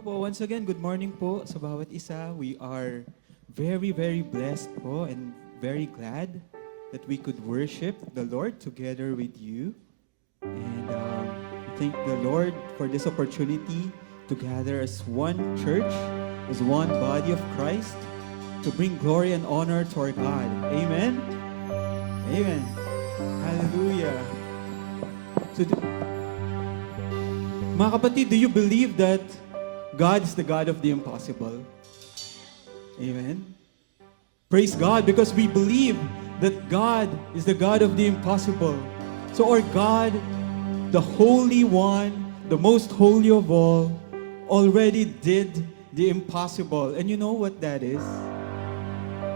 Hello po, once again, good morning po sa bawat isa. We are very, very blessed po and very glad that we could worship the Lord together with you. And thank the Lord for this opportunity to gather as one church, as one body of Christ, to bring glory and honor to our God. Amen? Amen. Hallelujah. So, mga kapatid, do you believe that God is the God of the impossible? Amen. Praise God, because we believe that God is the God of the impossible. So our God, the Holy One, the most holy of all, already did the impossible. And you know what that is?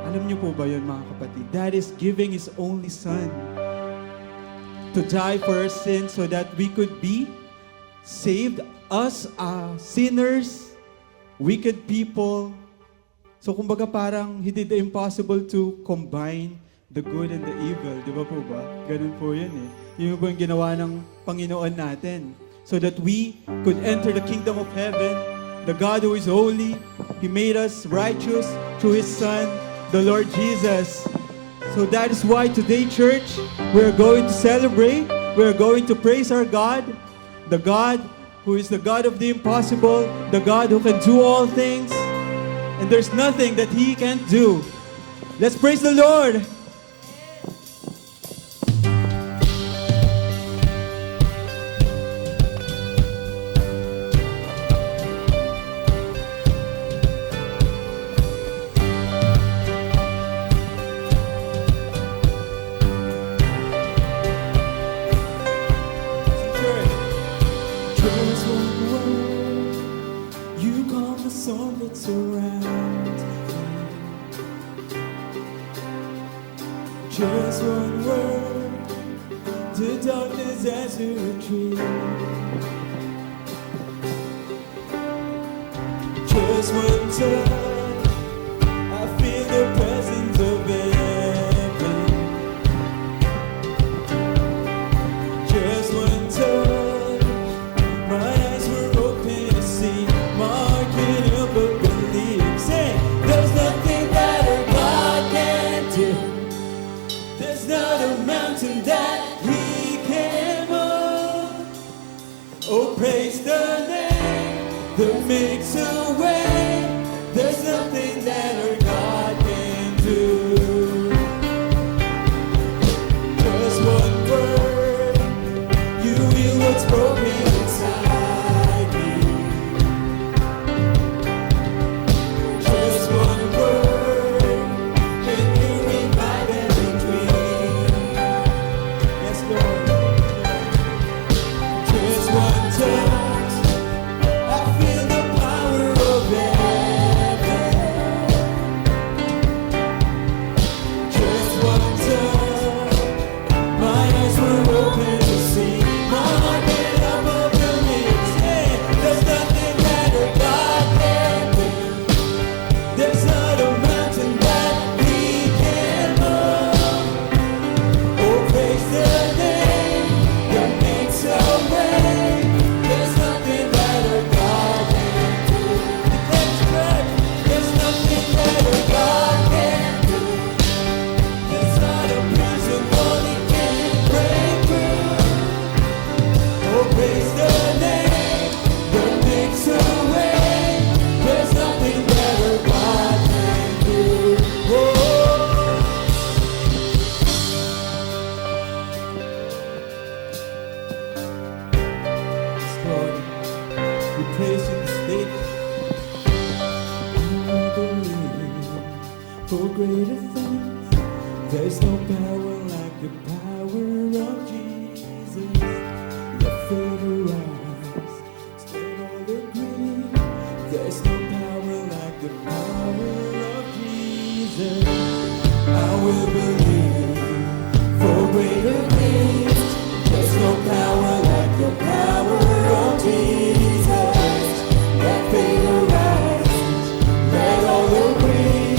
Alam niyo po ba yun, mga kapatid? That is giving His only Son to die for our sins so that we could be saved, us sinners, wicked people. So kumbaga parang He did the impossible to combine the good and the evil. Di ba po ba? Ganun po yun eh. Yun po yung ginawa ng Panginoon natin. So that we could enter the kingdom of heaven. The God who is holy, He made us righteous through His Son, the Lord Jesus. So that is why today, church, we're going to celebrate. We're going to praise our God. The God who is the God of the impossible, the God who can do all things, and there's nothing that He can't do. Let's praise the Lord. Just one word, the darkness has to retreat. Just one touch, I feel the presence of heaven. Just one touch, my eyes were open to see. My heart can't help but believe. Say, there's nothing that our God can't do. There's not a mountain that He can move. Oh, praise the name that makes a way. There's nothing that our God can do. Just one word, you heal what's broken inside me. Just one word, and you revive every dream. Yes, Lord. Just one touch, I feel the power of heaven. Just one touch, my eyes were open to see. My heart can't help but believe. Say, there's nothing that our God can do. There's not a mountain that He can move. Oh, praise the name that makes a way. There's nothing that our God can do. Declare church, there's nothing that our God can do. There's not a prison wall He can't break through. Oh, praise the name that makes a way. There's nothing that our God can do. Oh. Yes, Lord, we praise You this day. I believe for greater things. There's no power like the power of Jesus. Let faith arise, stand all agree. There's no power like the power of Jesus. I will believe for greater things. There's no power like the power of Jesus. Let faith arise, let all agree.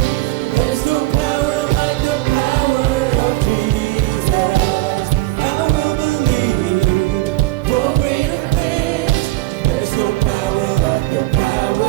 There's no power like the power of Jesus. I will believe for greater things. There's no power like the power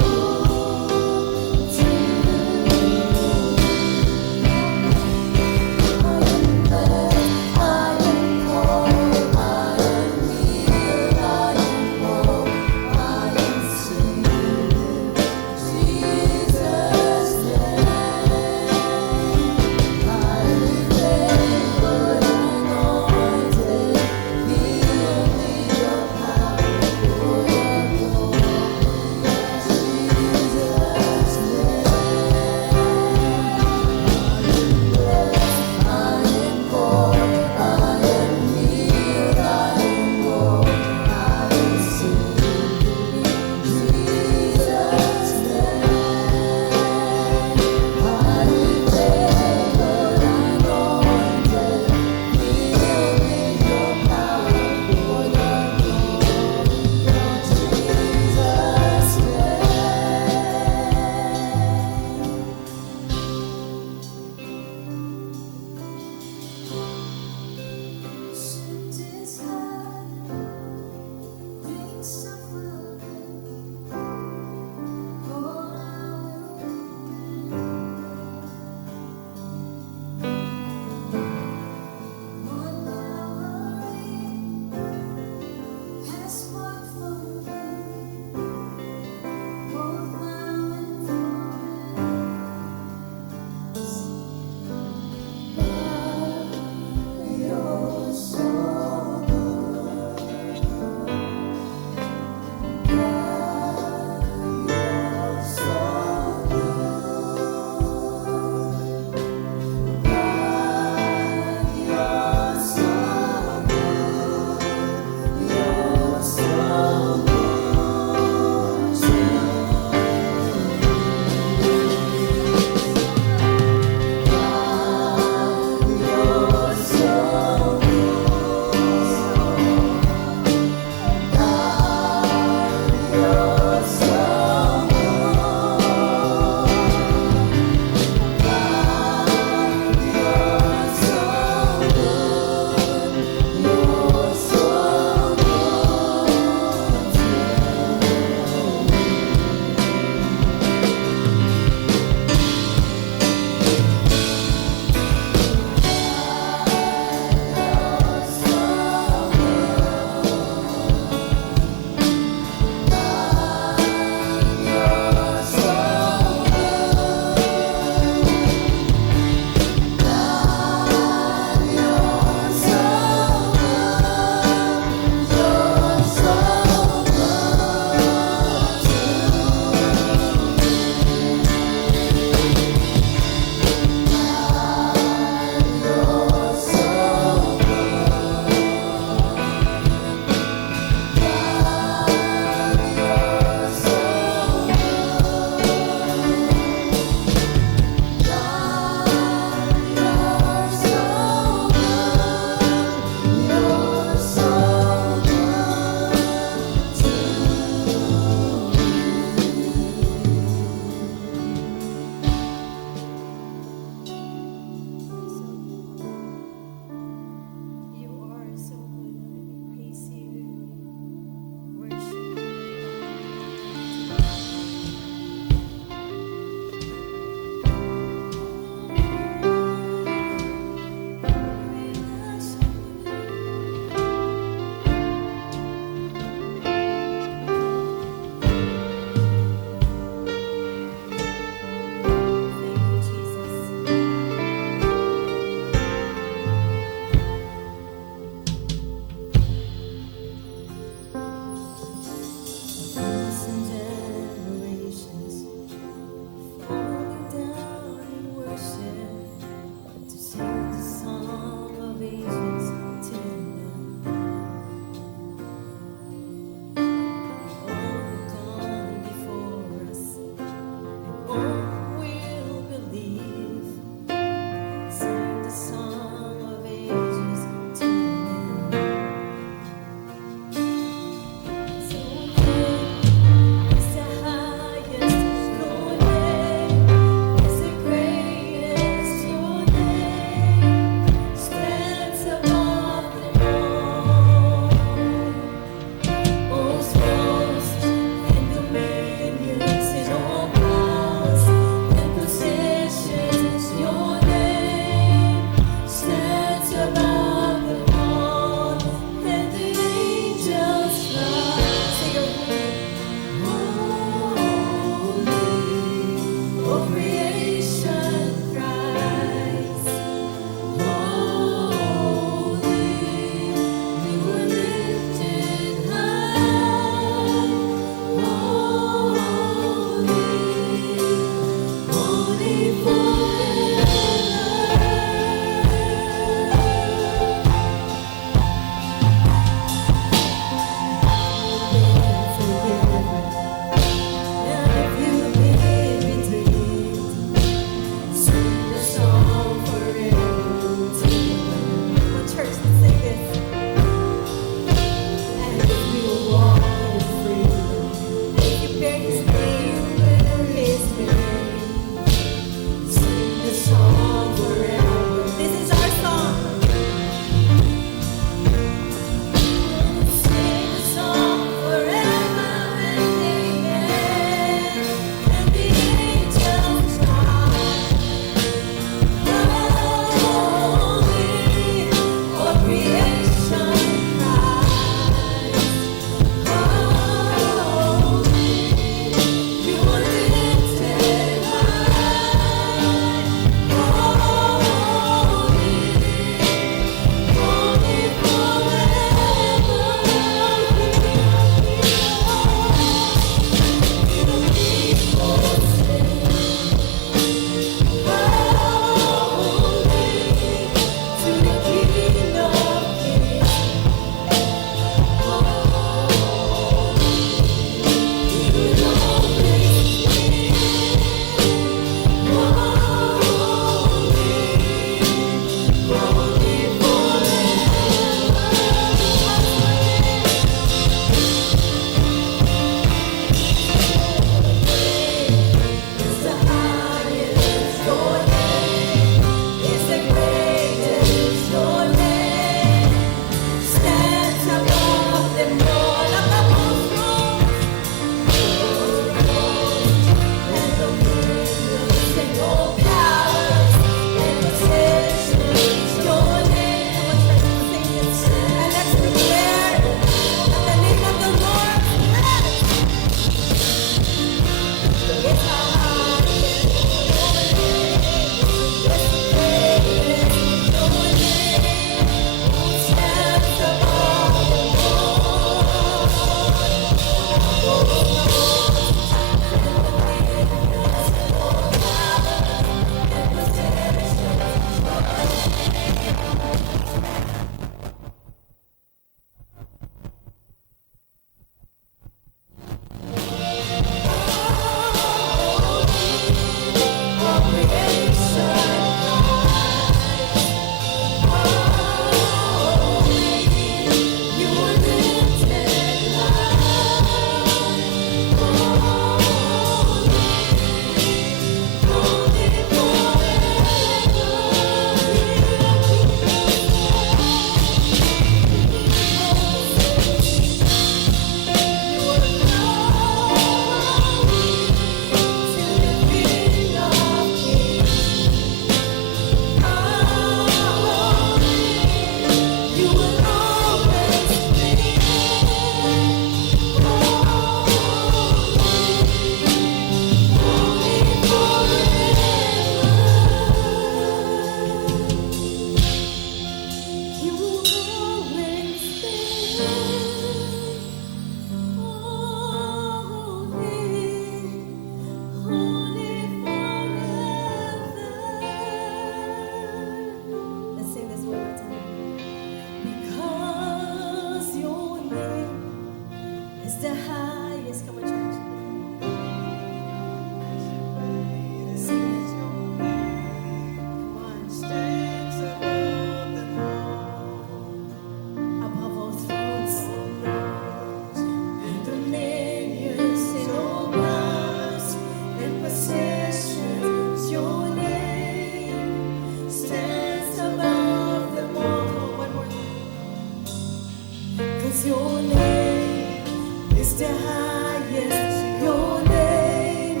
the highest. Your name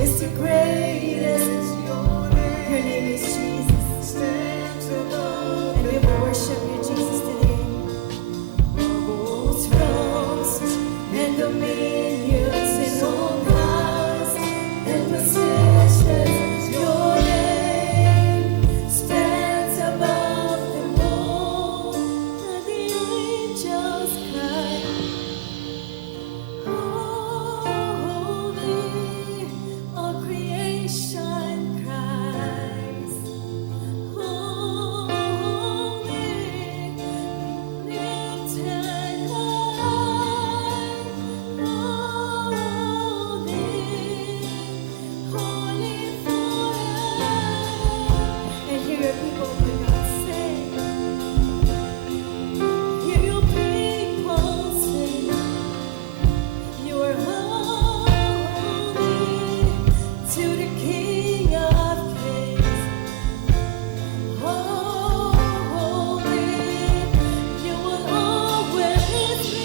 is the greatest. Your name is Jesus. And we will worship you, Jesus, today. Thrones and dominions and all powers and possessions. Your name stands above them all. And the angels cry, holy, all creation cries, holy, lifted high, holy forever. And hear your people when God sing. Hear your people sing. You are holy to the King of Kings. Holy, you will always be.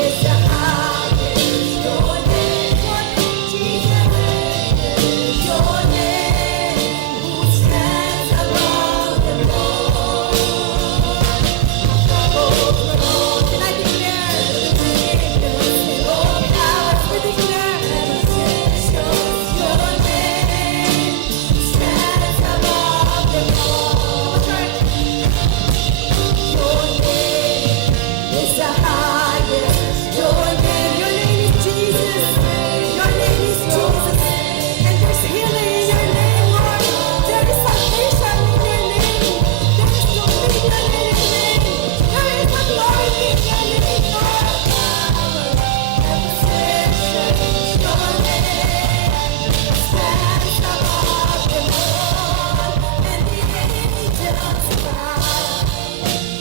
It's the highest. Your name, Jesus, your name, who stands above them all. Can I declare the kingdoms and all powers? We declare your name stands above them all. Your name is the highest. Your name is Jesus. Your name is Jesus. And there's healing in your name, Lord. There is salvation in your name. There is dominion in your name. There is authority in your name, Lord. And possession, your name stands above them all. And the angels cry.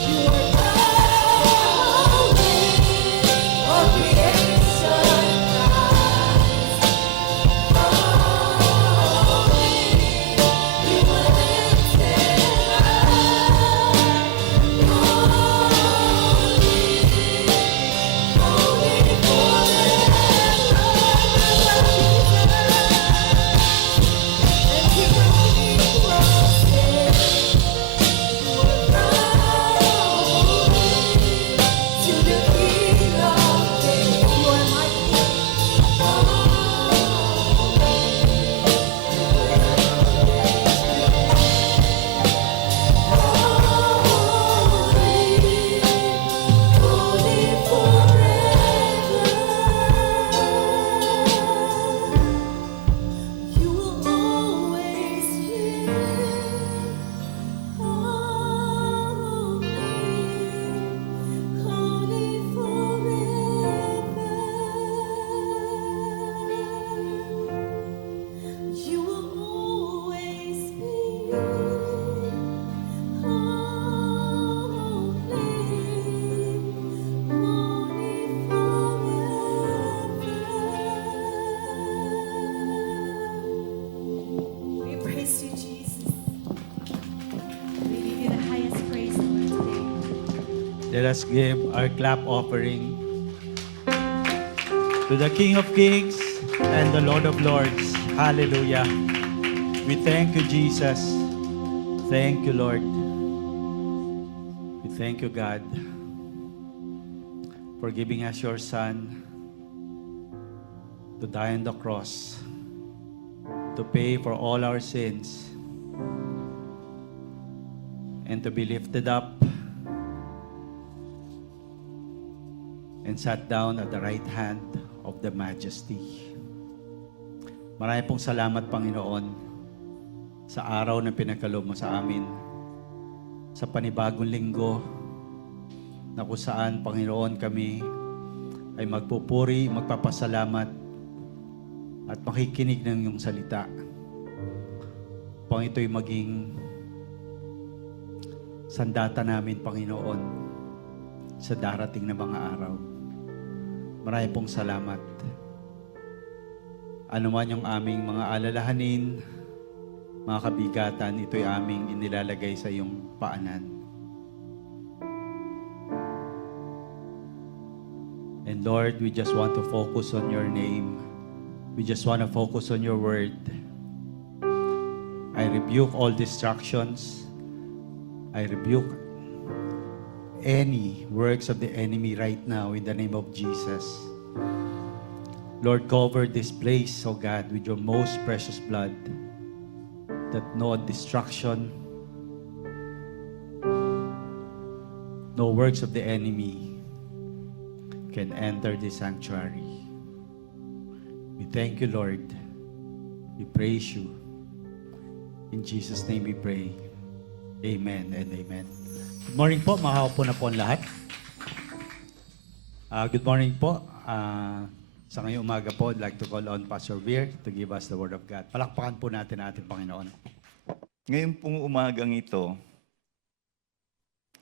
You are holy, all creation cries, holy, you are lifted high, holy You will always be holy forever. You will always be holy. We praise you, Jesus. We give you the highest praise, Lord, today. Let us give our clap offering to the King of Kings and the Lord of Lords. Hallelujah. We thank you, Jesus. Thank you, Lord. We thank you, God, for giving us your Son to die on the cross, to pay for all our sins, and to be lifted up and sat down at the right hand of the Majesty. Marami pong salamat, Panginoon, sa araw na pinagkaloob mo sa amin, sa panibagong linggo na kung saan, Panginoon, kami ay magpupuri, magpapasalamat at makikinig ng iyong salita. Pang ito'y maging sandata namin, Panginoon, sa darating na mga araw. Marami pong salamat. Ano man yung aming mga alalahanin, mga kabigatan, ito'y aming inilalagay sa iyong paanan. And Lord, we just want to focus on your name. We just want to focus on your word. I rebuke all distractions. I rebuke any works of the enemy right now in the name of Jesus. Lord, cover this place, oh God, with your most precious blood, that no distraction, no works of the enemy can enter this sanctuary. We thank you, Lord. We praise you. In Jesus' name we pray. Amen and amen. Good morning po, makakaupo na po ang lahat. Good morning po. Sa ngayong umaga po, I'd like to call on Pastor Veer to give us the Word of God. Palakpakan po natin ang ating Panginoon. Ngayon pong umagang ito,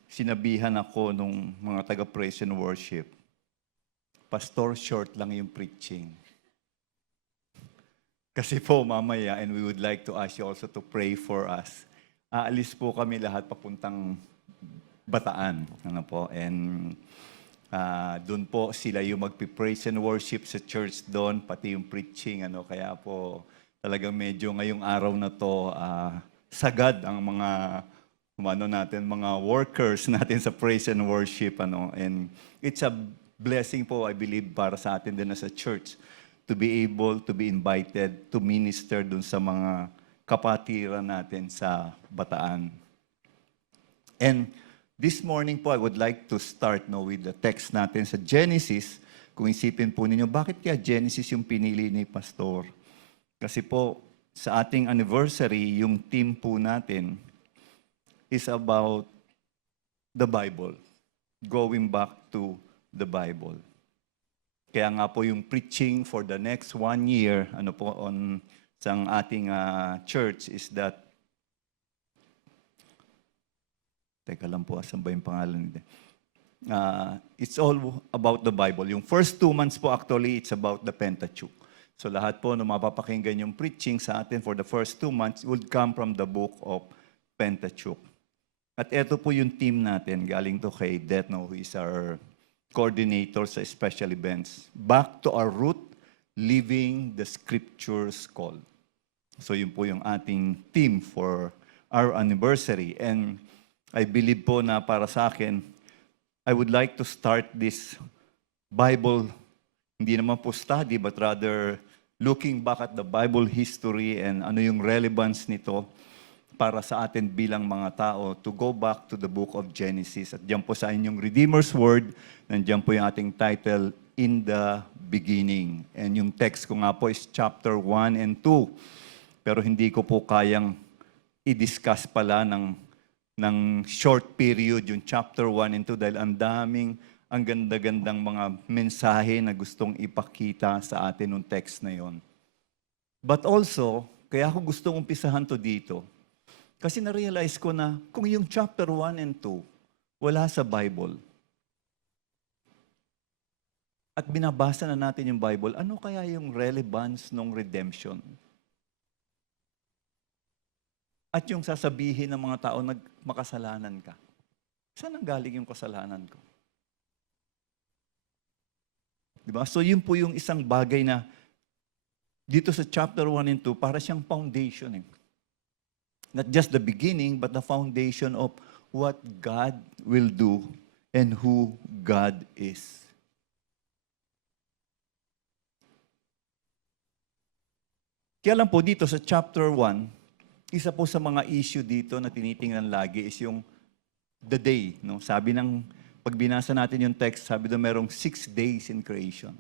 sinabihan ako nung mga taga-praise and worship, Pastor, short lang yung preaching. Kasi po mamaya, and we would like to ask you also to pray for us. Aalis po kami lahat papuntang Bataan. Ano po? And doon po sila yung magpipraise and worship sa church doon, pati yung preaching. Kaya po talagang medyo ngayong araw na to, sagad ang mga mga workers natin sa praise and worship. And it's a blessing po, I believe, para sa atin din as a church to be able to be invited to minister doon sa mga kapatiran natin sa Bataan. And this morning po, I would like to start with the text natin sa Genesis. Kung isipin po ninyo, bakit kaya Genesis yung pinili ni Pastor? Kasi po, sa ating anniversary, yung theme po natin is about the Bible. Going back to the Bible. Kaya nga po yung preaching for the next 1 year, on sa ating church is that, teka lang po, asan ba yung pangalan nito? It's all about the Bible. Yung first 2 months po actually, it's about the Pentateuch. So lahat po na mapapakinggan yung preaching sa atin for the first 2 months would come from the book of Pentateuch. At ito po yung team natin, galing to kay Detno, who is our coordinator sa special events. Back to our root, living the Scriptures call. So yun po yung ating team for our anniversary. And I believe po na para sa akin, I would like to start this Bible, hindi naman po study, but rather looking back at the Bible history and ano yung relevance nito para sa atin bilang mga tao to go back to the book of Genesis. At diyan po sa inyong Redeemer's Word, nandiyan po yung ating title, In the Beginning. And yung text ko nga po is chapter 1 and 2. Pero hindi ko po kayang i-discuss pala ng short period, yung chapter 1 and 2, dahil ang ganda-gandang mga mensahe na gustong ipakita sa atin ng text na yon. But also, kaya ako gustong umpisahan to dito, kasi na-realize ko na kung yung chapter 1 and 2, wala sa Bible, at binabasa na natin yung Bible, ano kaya yung relevance ng redemption? At yung sasabihin ng mga tao, makasalanan ka. Saan ang galing yung kasalanan ko? Diba? So yun po yung isang bagay na dito sa chapter 1 and 2, para siyang foundation. Not just the beginning, but the foundation of what God will do and who God is. Kaya lang po dito sa chapter 1, isa po sa mga issue dito na tinitingnan lagi is yung the day. No? Sabi ng, pag binasa natin yung text, sabi doon merong 6 days in creation.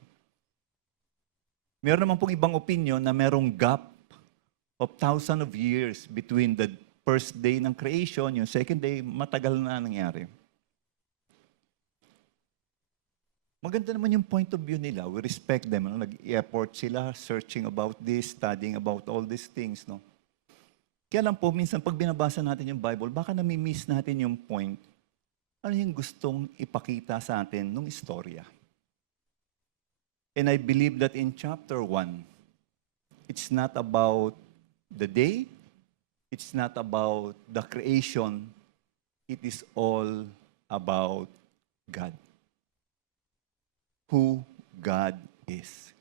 Meron naman pong ibang opinion na merong gap of 1,000 of years between the first day ng creation, yung second day, matagal na nangyari. Maganda naman yung point of view nila. We respect them. No? Nag-effort sila, searching about this, studying about all these things. No? Kaya lang po, minsan pag binabasa natin yung Bible, baka nami-miss natin yung point. Ano yung gustong ipakita sa atin nung istorya? And I believe that in chapter 1, it's not about the day, it's not about the creation, it is all about God. Who God is.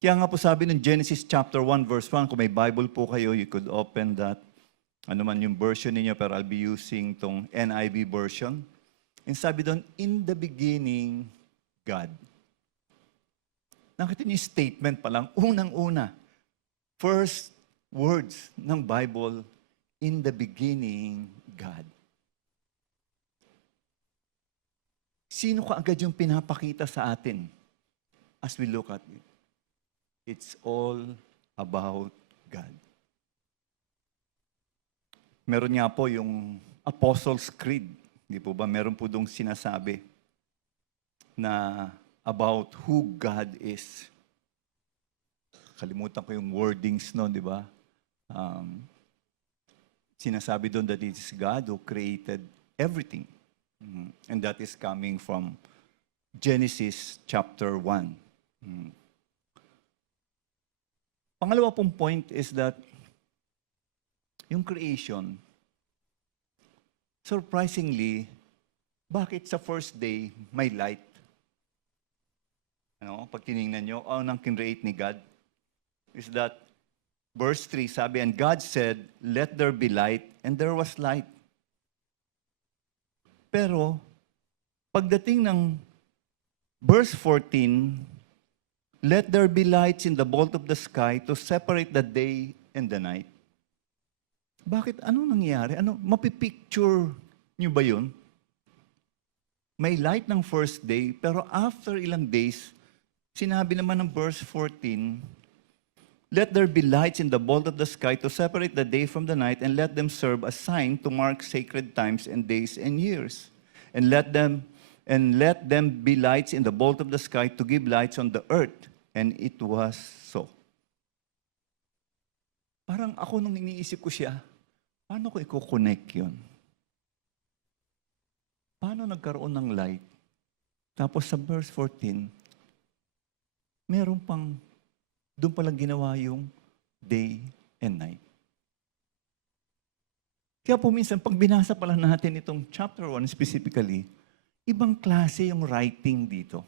Kaya nga po sabi ng Genesis chapter 1 verse 1, kung may Bible po kayo, you could open that. Ano man yung version ninyo, pero I'll be using tong NIV version. And sabi doon, in the beginning, God. Nakita niyo yung statement pa lang, unang-una. First words ng Bible, in the beginning, God. Sino kaagad yung pinapakita sa atin as we look at it? It's all about God. Meron nga po yung Apostles' Creed. Di po ba? Meron po dong sinasabi na about who God is. Kalimutan ko yung wordings noon, di ba? Sinasabi doon that it is God who created everything. And that is coming from Genesis chapter 1. Pangalawa pong point is that yung creation, surprisingly, bakit sa first day may light? Ano, pag tinignan nyo, nang kinreate ni God, is that verse 3, sabi, and God said, let there be light, and there was light. Pero, pagdating ng verse 14, let there be lights in the vault of the sky to separate the day and the night. Bakit? Ano nangyari? Mapipicture nyo ba yun? May light ng first day, pero after ilang days, sinabi naman ng verse 14, let there be lights in the vault of the sky to separate the day from the night, and let them serve as sign to mark sacred times and days and years. And let them be lights in the vault of the sky to give lights on the earth. And it was so. Parang ako nung iniisip ko siya, paano ko i-connect yun? Paano nagkaroon ng light? Tapos sa verse 14, meron pang, doon palang ginawa yung day and night. Kaya po minsan, pag binasa pala natin itong chapter 1 specifically, ibang klase yung writing dito.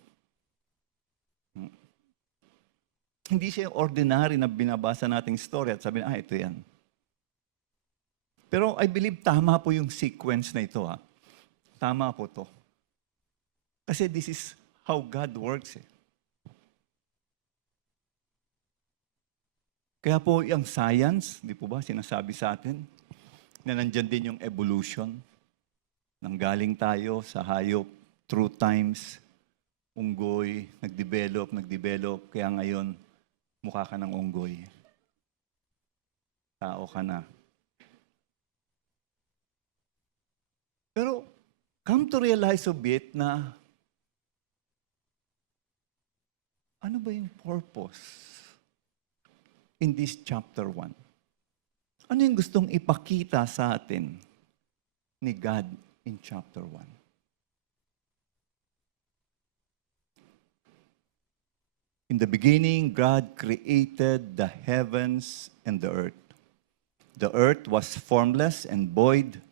Hindi siya ordinary na binabasa nating story at sabi na, ito yan. Pero I believe tama po yung sequence na ito. Tama po to. Kasi this is how God works. Kaya po yung science, di po ba, sinasabi sa atin, na nandyan din yung evolution. Nanggaling tayo sa hayop, through times, unggoy, nagdevelop, kaya ngayon, mukha ka ng unggoy. Tao ka na. Pero, come to realize a bit na, ano ba yung purpose in this chapter 1? Ano yung gustong ipakita sa atin ni God in chapter 1? In the beginning, God created the heavens and the earth. The earth was formless and void,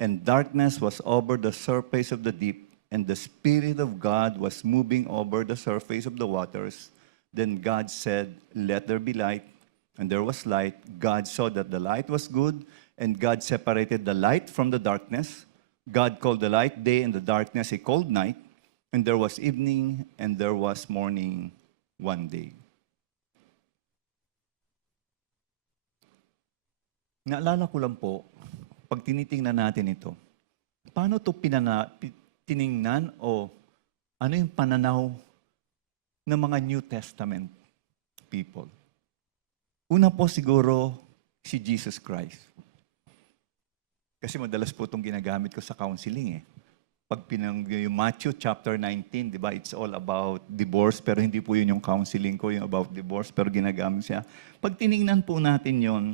and darkness was over the surface of the deep, and the Spirit of God was moving over the surface of the waters. Then God said, let there be light, and there was light. God saw that the light was good, and God separated the light from the darkness. God called the light day, and the darkness He called night. And there was evening, and there was morning one day. Naalala ko lang po, pag tinitingnan natin ito, paano ito tiningnan o ano yung pananaw ng mga New Testament people? Una po siguro si Jesus Christ. Kasi madalas po itong ginagamit ko sa counseling Pag yung Matthew chapter 19, di ba, it's all about divorce, pero hindi po yun yung counseling ko, yung about divorce, pero ginagamit siya. Pag tiningnan po natin yon,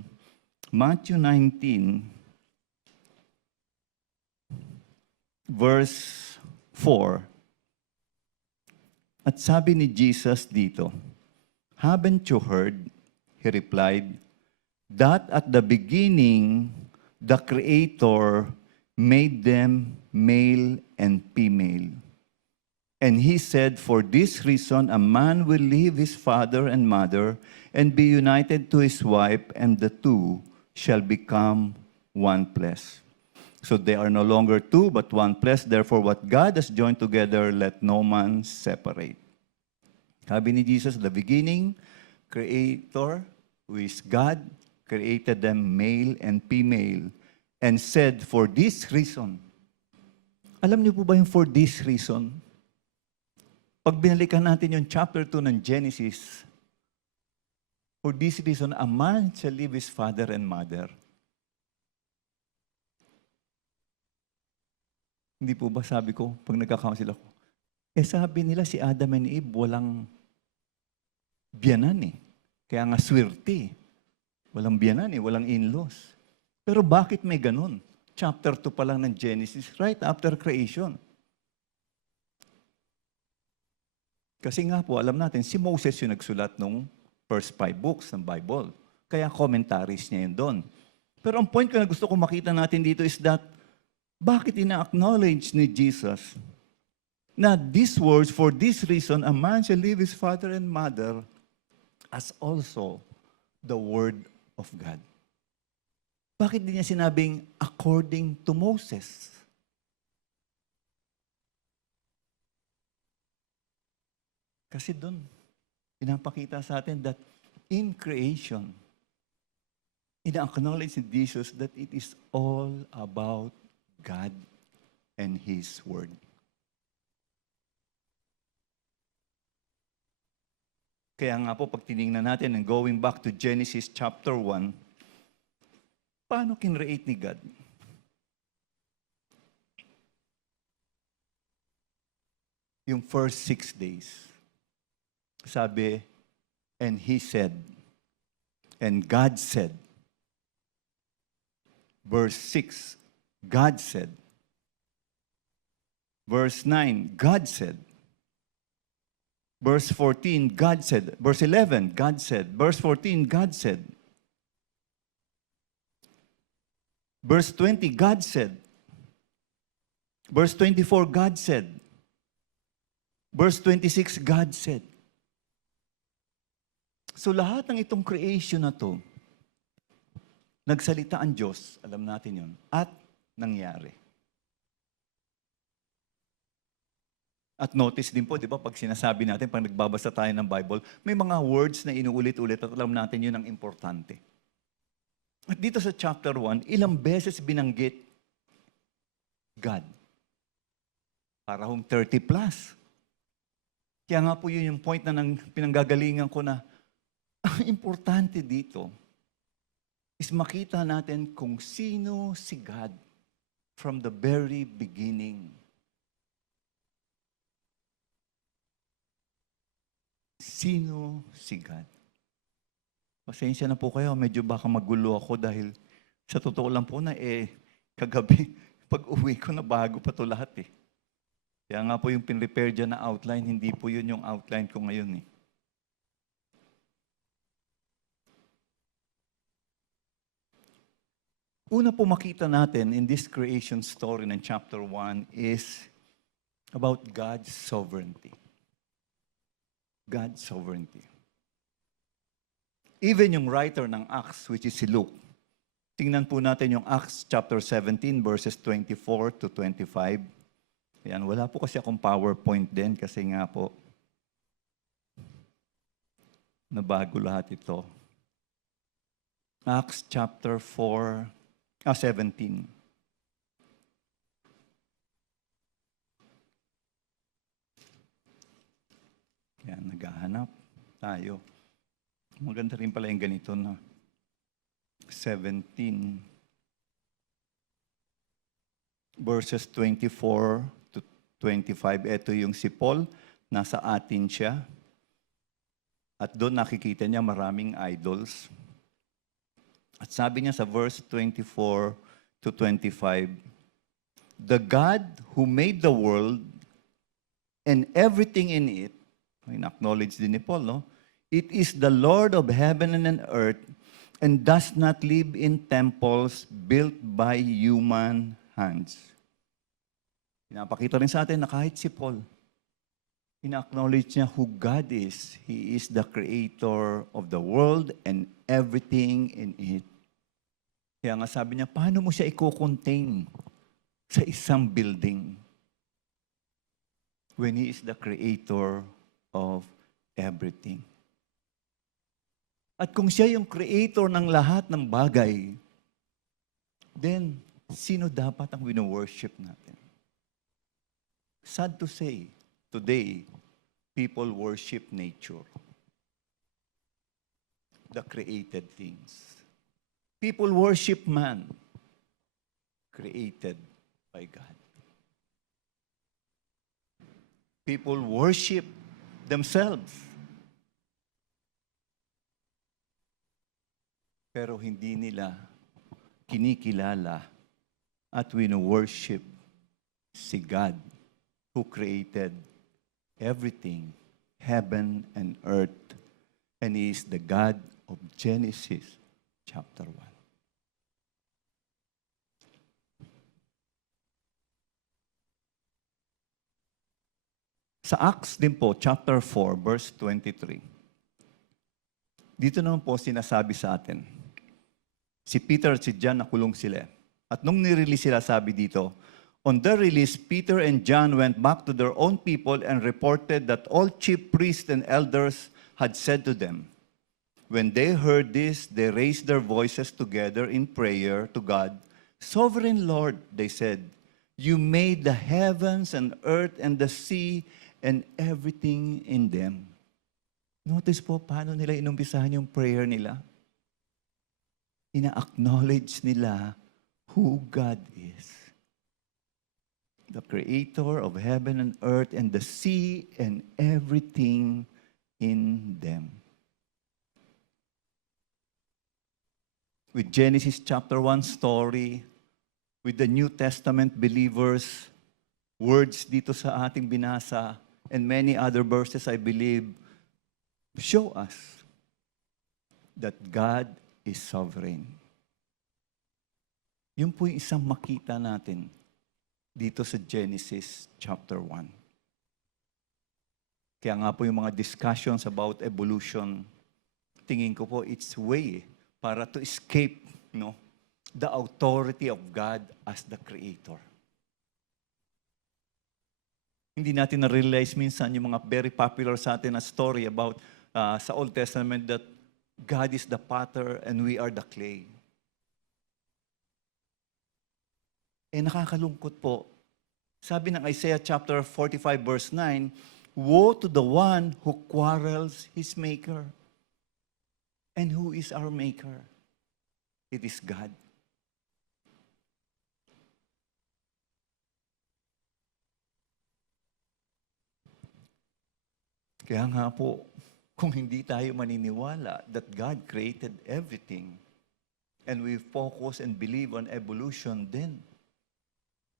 Matthew 19, verse 4, At sabi ni Jesus dito, "Haven't you heard?" He replied, "that at the beginning, the Creator made them male and female. And he said, for this reason, a man will leave his father and mother and be united to his wife, and the two shall become one flesh. So they are no longer two, but one flesh. Therefore, what God has joined together, let no man separate." Sabi ni Jesus, the beginning, Creator, who is God, created them male and female, and said, for this reason. Alam niyo po ba yung for this reason? Pag binalikan natin yung chapter 2 ng Genesis, for this reason, a man shall leave his father and mother. Hindi po ba sabi ko, pag nagka-counsel ako, sabi nila si Adam and Eve, walang biyanan eh. Kaya nga swerte. Walang biyanan eh, walang in-laws. Pero bakit may ganun? Chapter 2 pa lang ng Genesis, right after creation. Kasi nga po, alam natin, si Moses yung nagsulat nung first 5 books ng Bible. Kaya commentaries niya yun doon. Pero ang point ko na gusto ko makita natin dito is that, bakit ina-acknowledge ni Jesus na these words, for this reason, a man shall leave his father and mother, as also the word of God? Bakit di niya sinabing according to Moses? Kasi doon, pinapakita sa atin that in creation, ina-acknowledge ni Jesus that it is all about God and His Word. Kaya nga po, pag tinignan natin and going back to Genesis chapter 1, paano kinreate ni God? Yung first 6 days. Sabi, and He said, and God said. Verse 6, God said. Verse 9, God said. Verse 14, God said. Verse 11, God said. Verse 14, God said. Verse 20, God said. Verse 24, God said. Verse 26, God said. So lahat ng itong creation na to, nagsalita ang Diyos, alam natin yun, at nangyari. At notice din po, di ba, pag sinasabi natin, pag nagbabasa tayo ng Bible, may mga words na inuulit-ulit at alam natin yun ang importante. At dito sa chapter 1, ilang beses binanggit God. Para hong 30 plus. Kaya nga po yun yung point na pinanggagalingan ko na ang importante dito is makita natin kung sino si God from the very beginning. Sino si God? Pasensya na po kayo, medyo baka magulo ako dahil sa totoo lang po na kagabi, pag uwi ko na bago pa to lahat eh. Kaya nga po yung pinrepare dyan na outline, hindi po yun yung outline ko ngayon eh. Una po makita natin in this creation story ng chapter 1 is about God's sovereignty. God's sovereignty. Even yung writer ng Acts, which is si Luke, tingnan po natin yung Acts chapter 17, verses 24 to 25. Yan, wala po kasi akong PowerPoint din kasi nga po, nabago lahat ito. Acts chapter 17. Yan, naghahanap tayo. Maganda rin pala yung ganito na 17 verses 24 to 25. Ito yung si Paul, nasa atin siya. At doon nakikita niya maraming idols. At sabi niya sa verse 24 to 25, "The God who made the world and everything in it In-acknowledge din ni Paul, no? It is the Lord of heaven and earth and does not live in temples built by human hands. Pinapakita rin sa atin na kahit si Paul, ina-acknowledge niya who God is. He is the creator of the world and everything in it. Kaya nga sabi niya, paano mo siya i-contain sa isang building when He is the creator of everything? At kung siya yung creator ng lahat ng bagay, then sino dapat ang wino-worship natin? Sad to say, today, people worship nature, the created things. People worship man, created by God. People worship themselves, pero hindi nila kinikilala at wino-worship si God who created everything, heaven and earth, and He is the God of Genesis chapter 1. Sa Acts din po, chapter 4, verse 23. Dito naman po sinasabi sa atin, si Peter at si John nakulong sila. At nung nirelease sila, sabi dito, on their release, Peter and John went back to their own people and reported that all chief priests and elders had said to them. When they heard this, they raised their voices together in prayer to God. Sovereign Lord, they said, you made the heavens and earth and the sea and everything in them. Notice po paano nila inumpisahan yung prayer nila. Ina-acknowledge nila who God is. The creator of heaven and earth and the sea and everything in them. With Genesis chapter 1 story, with the New Testament believers, words dito sa ating binasa, and many other verses, I believe, show us that God is sovereign. Yun po yung isang makita natin dito sa Genesis chapter 1. Kaya nga po yung mga discussions about evolution, tingin ko po it's way para to escape the authority of God as the creator. Hindi natin na-realize minsan yung mga very popular sa atin na story about sa Old Testament that God is the potter and we are the clay. Nakakalungkot po. Sabi ng Isaiah chapter 45 verse 9, woe to the one who quarrels his maker. And who is our maker? It is God. Kaya nga po, kung hindi tayo maniniwala that God created everything and we focus and believe on evolution, then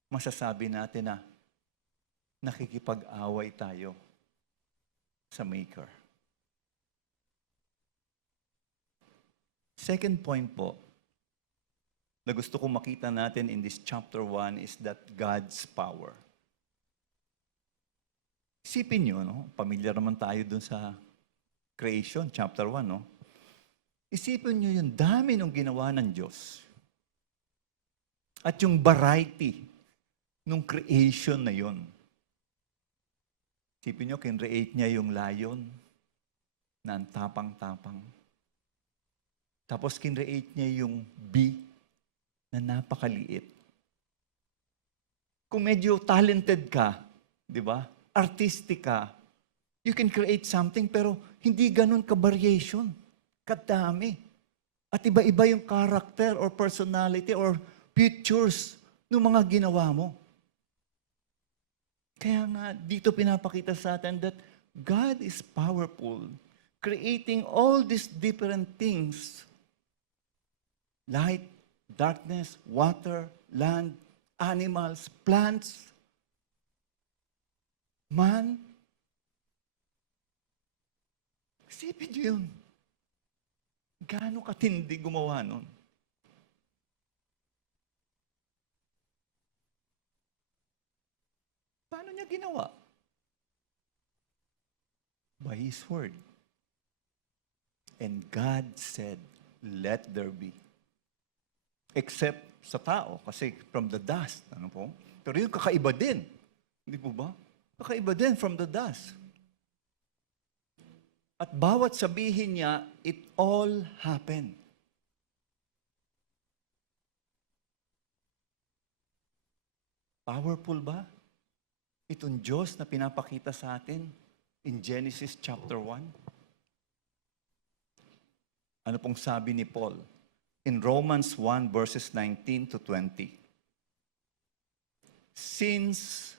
masasabi natin na nakikipag-away tayo sa Maker. Second point po, na gusto kong makita natin in this chapter 1 is that God's power. Isipin nyo, pamilyar naman tayo dun sa creation, chapter 1, Isipin nyo yung dami ng ginawa ng Diyos. At yung variety ng creation na yon. Isipin nyo, kinreate niya yung lion na ang tapang-tapang. Tapos kinreate niya yung bee na napakaliit. Kung medyo talented ka, di ba? Artistic ka, you can create something pero hindi ganun ka-variation, kadami. At iba-iba yung character or personality or features ng mga ginawa mo. Kaya nga dito pinapakita sa atin that God is powerful, creating all these different things. Light, darkness, water, land, animals, plants, man. Isipin niyo yun. Gaano katindi gumawa nun? Paano niya ginawa? By His Word. And God said, let there be. Except sa tao, kasi from the dust. Ano po? Pero yun, kakaiba din. Hindi po ba? Kakaiba din from the dust. At bawat sabihin niya, it all happened. Powerful ba? Itong Diyos na pinapakita sa atin in Genesis chapter 1. Ano pong sabi ni Paul? In Romans 1 verses 19 to 20. Since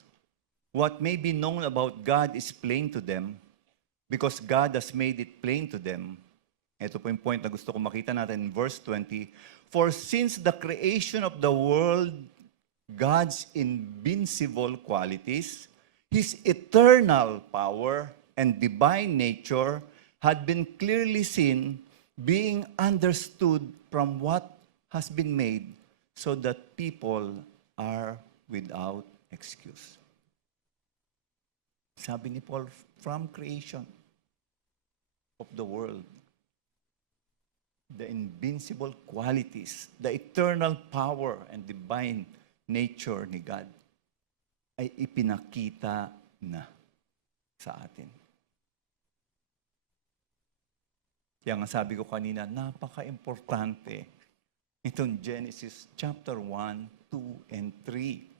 what may be known about God is plain to them, because God has made it plain to them. Ito po yung point na gusto ko makita natin in verse 20. For since the creation of the world, God's invincible qualities, His eternal power and divine nature had been clearly seen, being understood from what has been made, so that people are without excuse. Sabi ni Paul, from creation of the world, the invincible qualities, the eternal power and divine nature ni God ay ipinakita na sa atin. Kaya nga sabi ko kanina, napaka-importante itong Genesis chapter 1, 2, and 3.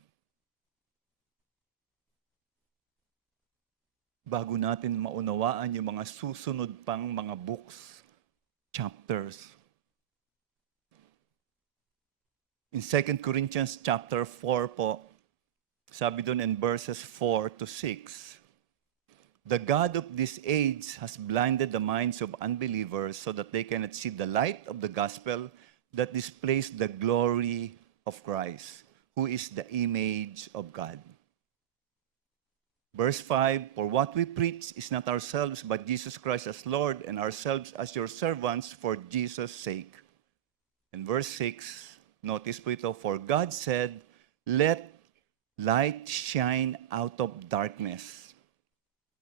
Bago natin maunawaan yung mga susunod pang mga books, chapters. In 2 Corinthians chapter 4 po, sabi doon in verses 4 to 6, the God of this age has blinded the minds of unbelievers so that they cannot see the light of the gospel that displays the glory of Christ, who is the image of God. Verse 5, for what we preach is not ourselves, but Jesus Christ as Lord, and ourselves as your servants for Jesus' sake. And verse 6, notice po ito, for God said, let light shine out of darkness.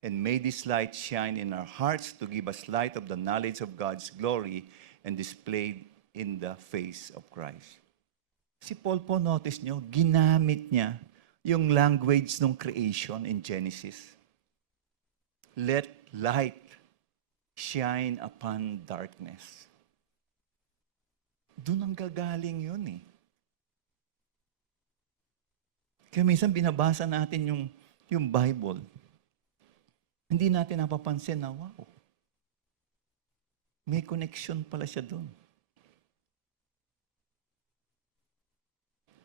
And may this light shine in our hearts to give us light of the knowledge of God's glory and displayed in the face of Christ. Si Paul po, notice nyo, ginamit niya yung language ng creation in Genesis. Let light shine upon darkness. Doon ang gagaling yun eh. Kaya minsan binabasa natin yung Bible. Hindi natin napapansin na, wow, may connection pala siya doon.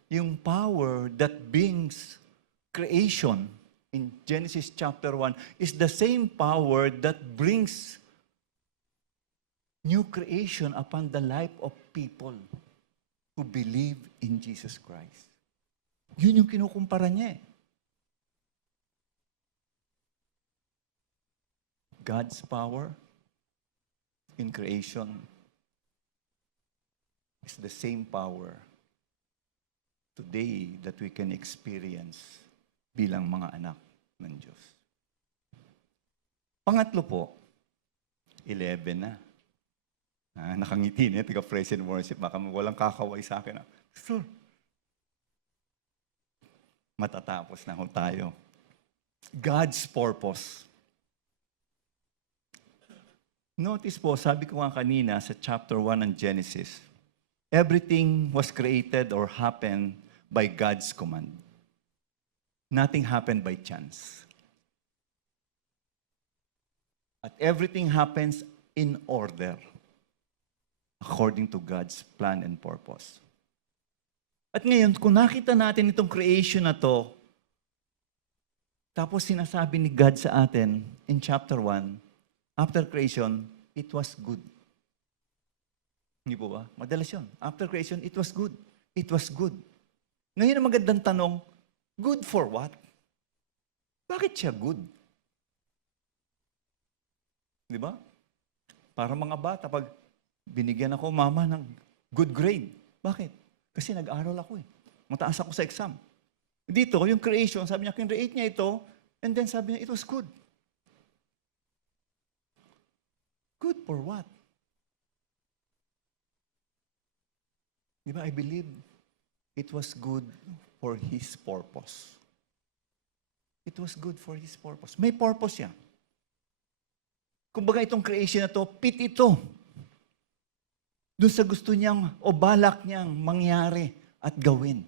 Yung power that brings creation in Genesis chapter 1 is the same power that brings new creation upon the life of people who believe in Jesus Christ. Yun yung kinukumpara niya eh. God's power in creation is the same power today that we can experience bilang mga anak ng Diyos. Pangatlo po, 11 na. Nakangiti na, taga praise and worship. Baka walang kakaway sa akin. Pastor, matatapos na ho tayo. God's purpose. Notice po, sabi ko nga kanina sa chapter 1 ng Genesis, everything was created or happened by God's command. Nothing happened by chance. At everything happens in order, according to God's plan and purpose. At ngayon, kung nakita natin itong creation na to, tapos sinasabi ni God sa atin in chapter 1, after creation, it was good. Hindi po ba? Madalas yun. After creation, it was good. It was good. Ngayon ang magandang tanong, good for what? Bakit siya good? Di ba? Para mga bata, pag binigyan ako, mama, ng good grade. Bakit? Kasi nag-aral ako eh. Mataas ako sa exam. Dito, yung creation, sabi niya, kinreate niya ito, and then sabi niya, it was good. Good for what? Di ba, I believe it was good for His purpose. It was good for His purpose. May purpose siya. Kumbaga itong creation na to, fit ito. Doon sa gusto niyang o balak niyang mangyari at gawin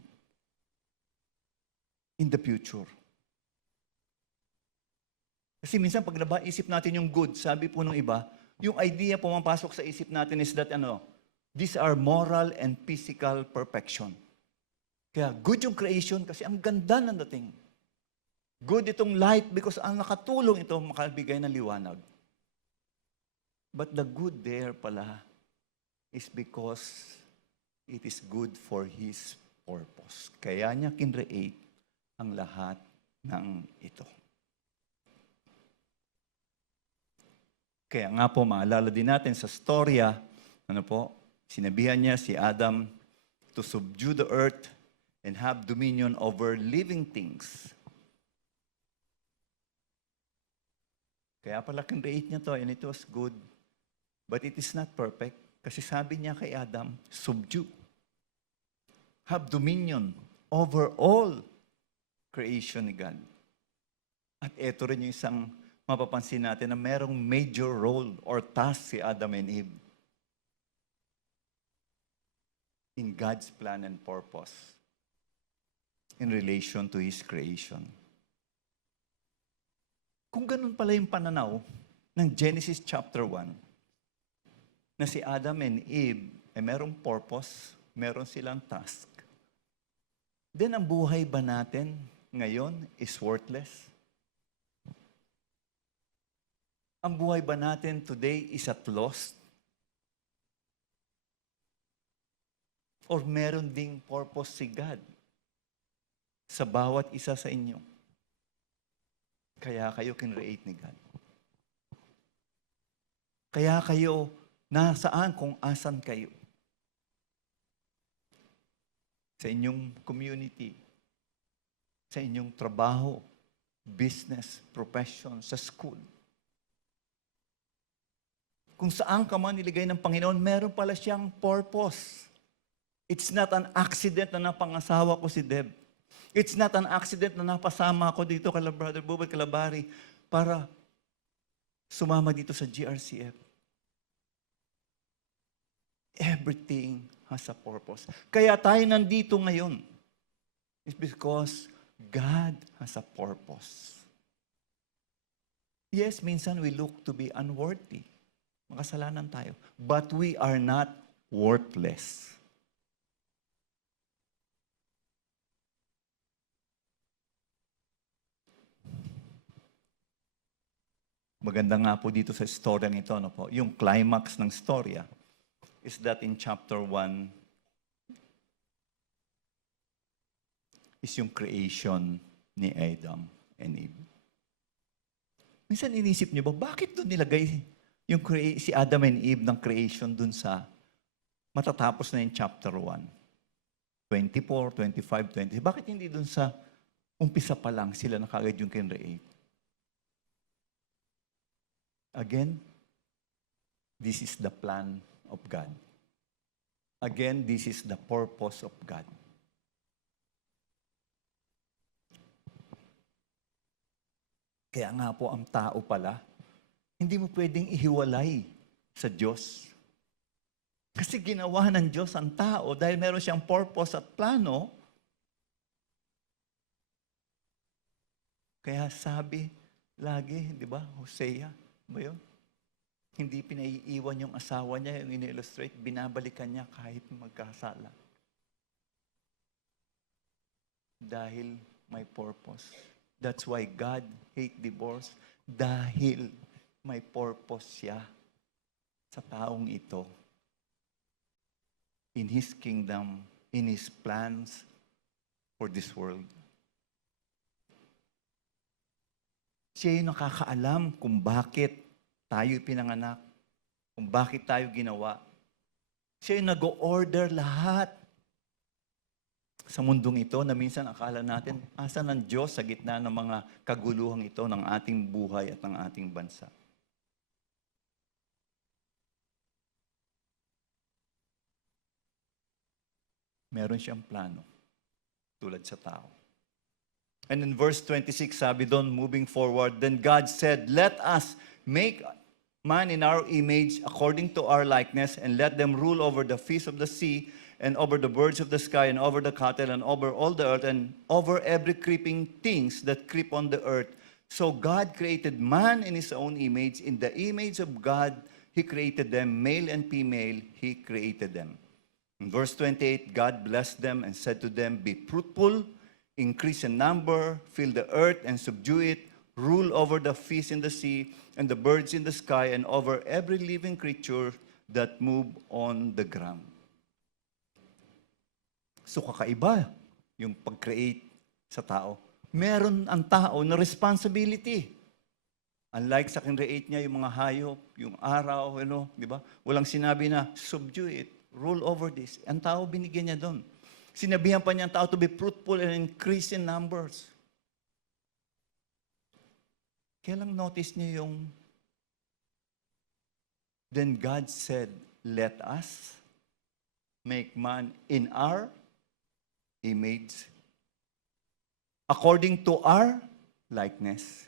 in the future. Kasi minsan pag nabaisip natin yung good, sabi po ng iba, yung idea pumapasok sa isip natin is that these are moral and physical perfection. Kaya good yung creation kasi ang ganda ng dating. Good itong light because ang nakatulong ito makabigay ng liwanag. But the good there pala is because it is good for His purpose. Kaya niya kinreate ang lahat ng ito. Kaya nga po, maalala din natin sa storya, sinabihan niya si Adam to subdue the earth and have dominion over living things. Kaya pala kinreate niya to and it was good. But it is not perfect. Kasi sabi niya kay Adam, subdue. Have dominion over all creation ni God. At ito rin yung isang mapapansin natin na merong major role or task si Adam and Eve in God's plan and purpose in relation to His creation. Kung ganun pala yung pananaw ng Genesis chapter 1, na si Adam and Eve ay merong purpose, meron silang task, then ang buhay ba natin ngayon is worthless? Ang buhay ba natin today is at lost? Or meron ding purpose si God sa bawat isa sa inyo? Kaya kayo kinreate ni God. Kaya kayo nasaan kung asan kayo. Sa inyong community, sa inyong trabaho, business, profession, sa school. Kung saan ka man niligay ng Panginoon, meron pala siyang purpose. It's not an accident na napangasawa ko si Deb. It's not an accident na napasama ako dito kay Brother Bob at Calabari para sumama dito sa GRCF. Everything has a purpose. Kaya tayo nandito ngayon is because God has a purpose. Yes, minsan we look to be unworthy. Makasalanan tayo. But we are not worthless. Maganda nga po dito sa storyang ito, yung climax ng storya is that in chapter 1 is yung creation ni Adam and Eve. Minsan inisip niyo ba, bakit doon nilagay yung si Adam and Eve ng creation doon sa matatapos na yung chapter 1? 24, 25, 20. Bakit hindi doon sa umpisa pa lang sila na kagad yung kinreate? Again, this is the plan of God. Again, this is the purpose of God. Kaya nga po ang tao pala, hindi mo pwedeng ihiwalay sa Diyos. Kasi ginawa ng Diyos ang tao dahil meron siyang purpose at plano. Kaya sabi lagi, di ba, Hosea, ba yun? Hindi pinaiiwan yung asawa niya, yung ini-illustrate, binabalikan niya kahit magkasala. Dahil may purpose. That's why God hate divorce. Dahil may purpose siya sa taong ito. In His kingdom, in His plans for this world. Siya yung nakakaalam kung bakit tayo pinanganak. kung bakit tayo ginawa. Siya yung nag-order lahat sa mundong ito na minsan akala natin, asan ang Diyos sa gitna ng mga kaguluhang ito ng ating buhay at ng ating bansa. Meron siyang plano, tulad sa tao. And in verse 26, sabi doon, moving forward, then God said, let us make man in our image according to our likeness, and let them rule over the fish of the sea, and over the birds of the sky, and over the cattle, and over all the earth, and over every creeping things that creep on the earth. So God created man in his own image. In the image of God, he created them, male and female, he created them. In verse 28, God blessed them and said to them, be fruitful, increase in number, fill the earth and subdue it, rule over the fish in the sea and the birds in the sky and over every living creature that move on the ground. So kakaiba yung pag-create sa tao. Meron ang tao na responsibility. Unlike sa kin-create niya yung mga hayop, yung araw, di ba? Walang sinabi na subdue it, rule over this. Ang tao binigyan niya doon. Sinabihan pa niya ang tao to be fruitful and increase in numbers. Kaya lang notice niyo yung, then God said, let us make man in our image, according to our likeness.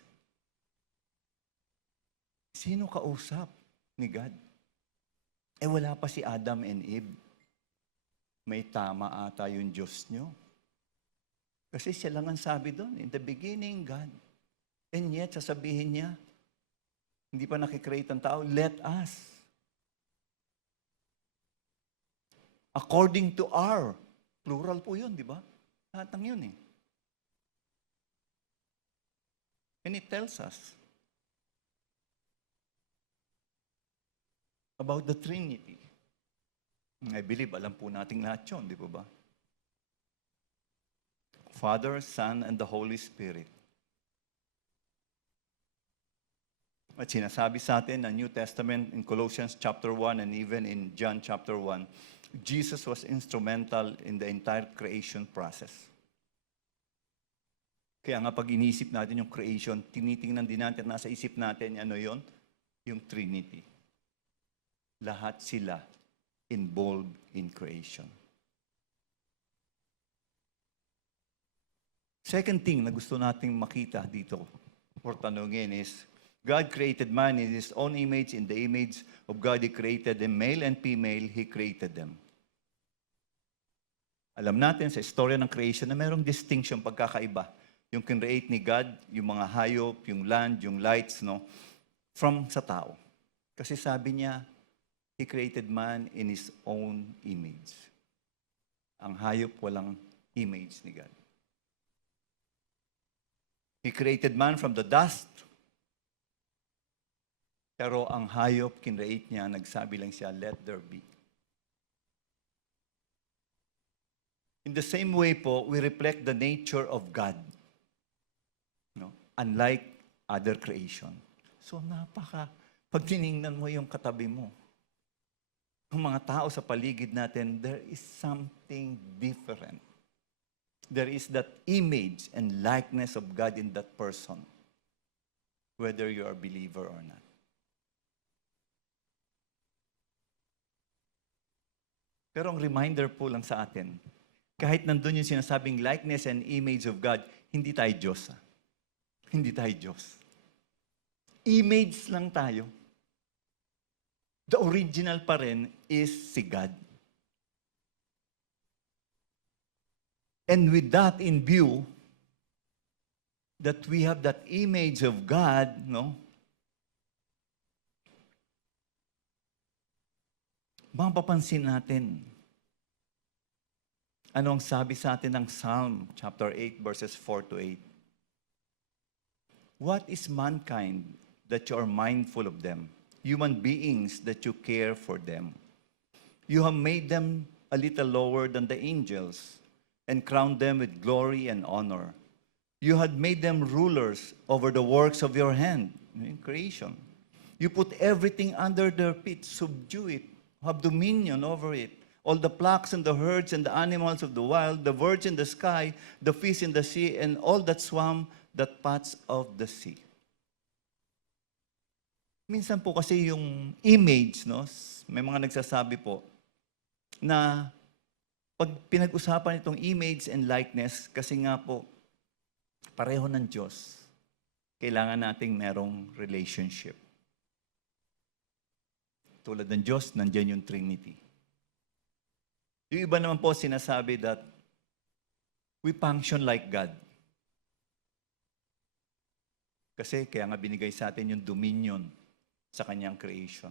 Sino kausap ni God? Wala pa si Adam and Eve. May tama ata yung Diyos nyo. Kasi siya lang ang sabi doon, in the beginning, God. And yet, sasabihin niya, hindi pa nakikreate ang tao, let us. According to our. Plural po yun, di ba? Lahat ng yun eh. And it tells us about the Trinity. I believe, alam po nating lahat yun, di ba? Father, Son, and the Holy Spirit. At sinasabi sa atin ng New Testament in Colossians chapter 1 and even in John chapter 1, Jesus was instrumental in the entire creation process. Kaya nga pag inisip natin yung creation, tinitingnan din natin, nasa isip natin, ano yon? Yung Trinity. Lahat sila involved in creation. Second thing na gusto nating makita dito or tanungin is, God created man in His own image. In the image of God, He created them. Male and female, He created them. Alam natin sa istorya ng creation na mayroong distinction, pagkakaiba. Yung kinreate ni God, yung mga hayop, yung land, yung lights, from sa tao. Kasi sabi niya, He created man in His own image. Ang hayop walang image ni God. He created man from the dust. Pero ang hayop, kinreate niya, nagsabi lang siya, let there be. In the same way po, we reflect the nature of God. Unlike other creation. So pag tinignan mo yung katabi mo, ang mga tao sa paligid natin, there is something different. There is that image and likeness of God in that person, whether you are a believer or not. Pero ang reminder po lang sa atin, kahit nandun yung sinasabing likeness and image of God, hindi tayo Diyos. Hindi tayo Diyos. Image lang tayo. The original pa rin is si God. And with that in view, that we have that image of God, mapapansin natin. Ano ang sabi sa atin ng Psalm chapter 8 verses 4 to 8? What is mankind that you are mindful of them? Human beings that you care for them. You have made them a little lower than the angels and crowned them with glory and honor. You had made them rulers over the works of your hand, in creation. You put everything under their feet, subdue it, have dominion over it. All the flocks and the herds and the animals of the wild, the birds in the sky, the fish in the sea, and all that swam, that parts of the sea. Minsan po kasi yung image, no, may mga nagsasabi po, na pag pinag-usapan itong image and likeness, kasi nga po, pareho ng Diyos, kailangan nating merong relationship. Tulad ng Diyos, nandiyan yung Trinity. Yung iba naman po sinasabi that we function like God. Kasi kaya nga binigay sa atin yung dominion sa kanyang creation.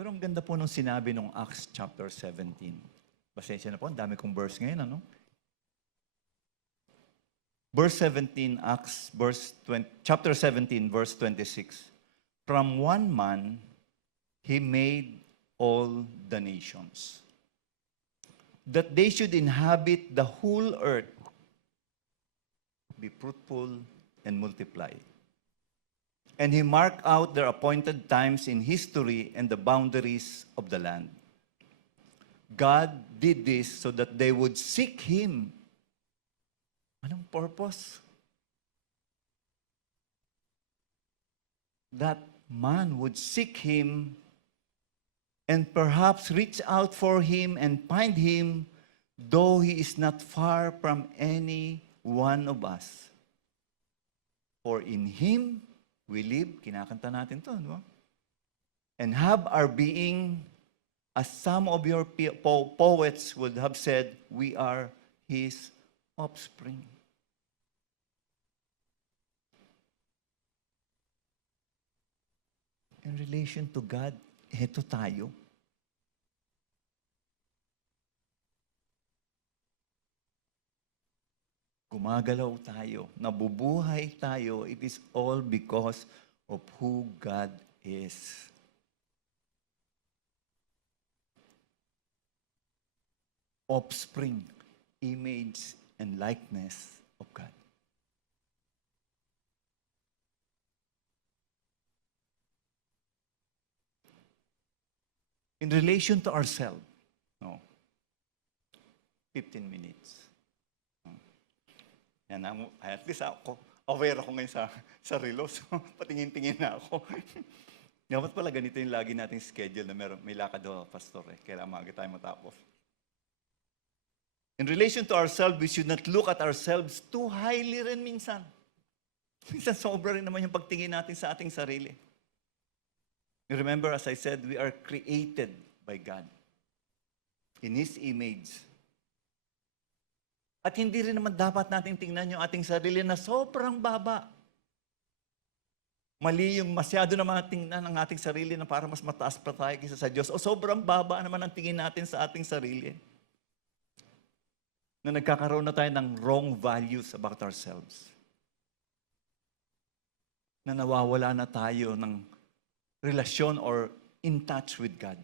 Pero ang ganda po nung sinabi nung Acts chapter 17. Pasensya na po, ang dami kong verse ngayon, ano? Verse 17, chapter 17, verse 26. From one man, he made all the nations, that they should inhabit the whole earth, be fruitful and multiply. And he marked out their appointed times in history and the boundaries of the land. God did this so that they would seek Him. Anong purpose? That man would seek Him and perhaps reach out for Him and find Him, though He is not far from any one of us. For in Him we live, kinakanta natin to, no? And have our being, as some of your poets would have said, we are His offspring. In relation to God, eto tayo. Gumagalaw tayo, nabubuhay tayo, it is all because of who God is. Offspring, image, and likeness of God. In relation to ourselves, no, 15 minutes. Yan, at least ako, aware ako ngayon sa relo, so patingin-tingin na ako. Dapat pala ganito yung lagi nating schedule na may lakad daw, pastor, kailangan maaga tayo matapos. In relation to ourselves, we should not look at ourselves too highly rin minsan. Minsan sobra rin naman yung pagtingin natin sa ating sarili. You remember, as I said, we are created by God in His image. At hindi rin naman dapat natin tingnan yung ating sarili na sobrang baba. Mali yung masyado naman tingnan ang ating sarili na para mas mataas pa tayo kaysa sa Diyos. O sobrang baba naman ang tingin natin sa ating sarili. Na nagkakaroon na tayo ng wrong values about ourselves. Na nawawala na tayo ng relasyon or in touch with God.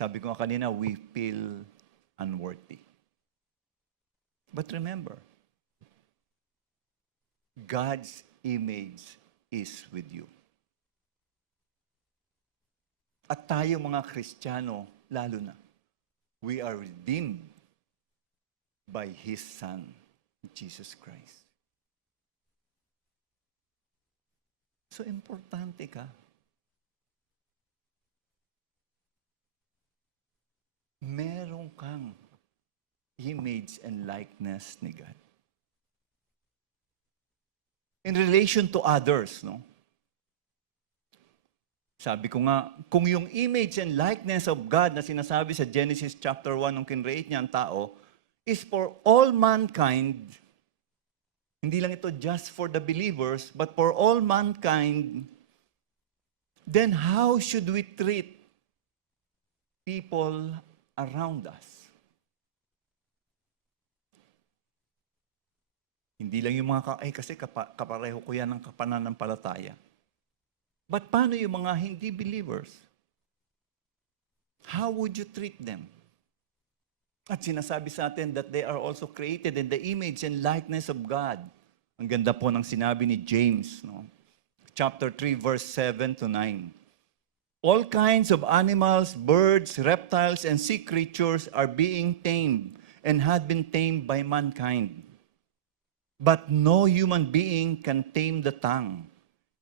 Sabi ko kanina, we feel unworthy. But remember, God's image is with you. At tayo mga Kristiyano, lalo na, we are redeemed by His Son, Jesus Christ. So, importante ka. Meron kang image and likeness ni God. In relation to others, no? Sabi ko nga, kung yung image and likeness of God na sinasabi sa Genesis chapter 1 nung kinreate niya ang tao, is for all mankind, hindi lang ito just for the believers, but for all mankind, then how should we treat people around us? Hindi lang yung mga, kasi kapareho ko yan ng pananampalataya. But paano yung mga hindi believers? How would you treat them? At sinasabi sa atin that they are also created in the image and likeness of God. Ang ganda po ng sinabi ni James, no? Chapter 3, verse 7 to 9. All kinds of animals, birds, reptiles, and sea creatures are being tamed and had been tamed by mankind. But no human being can tame the tongue.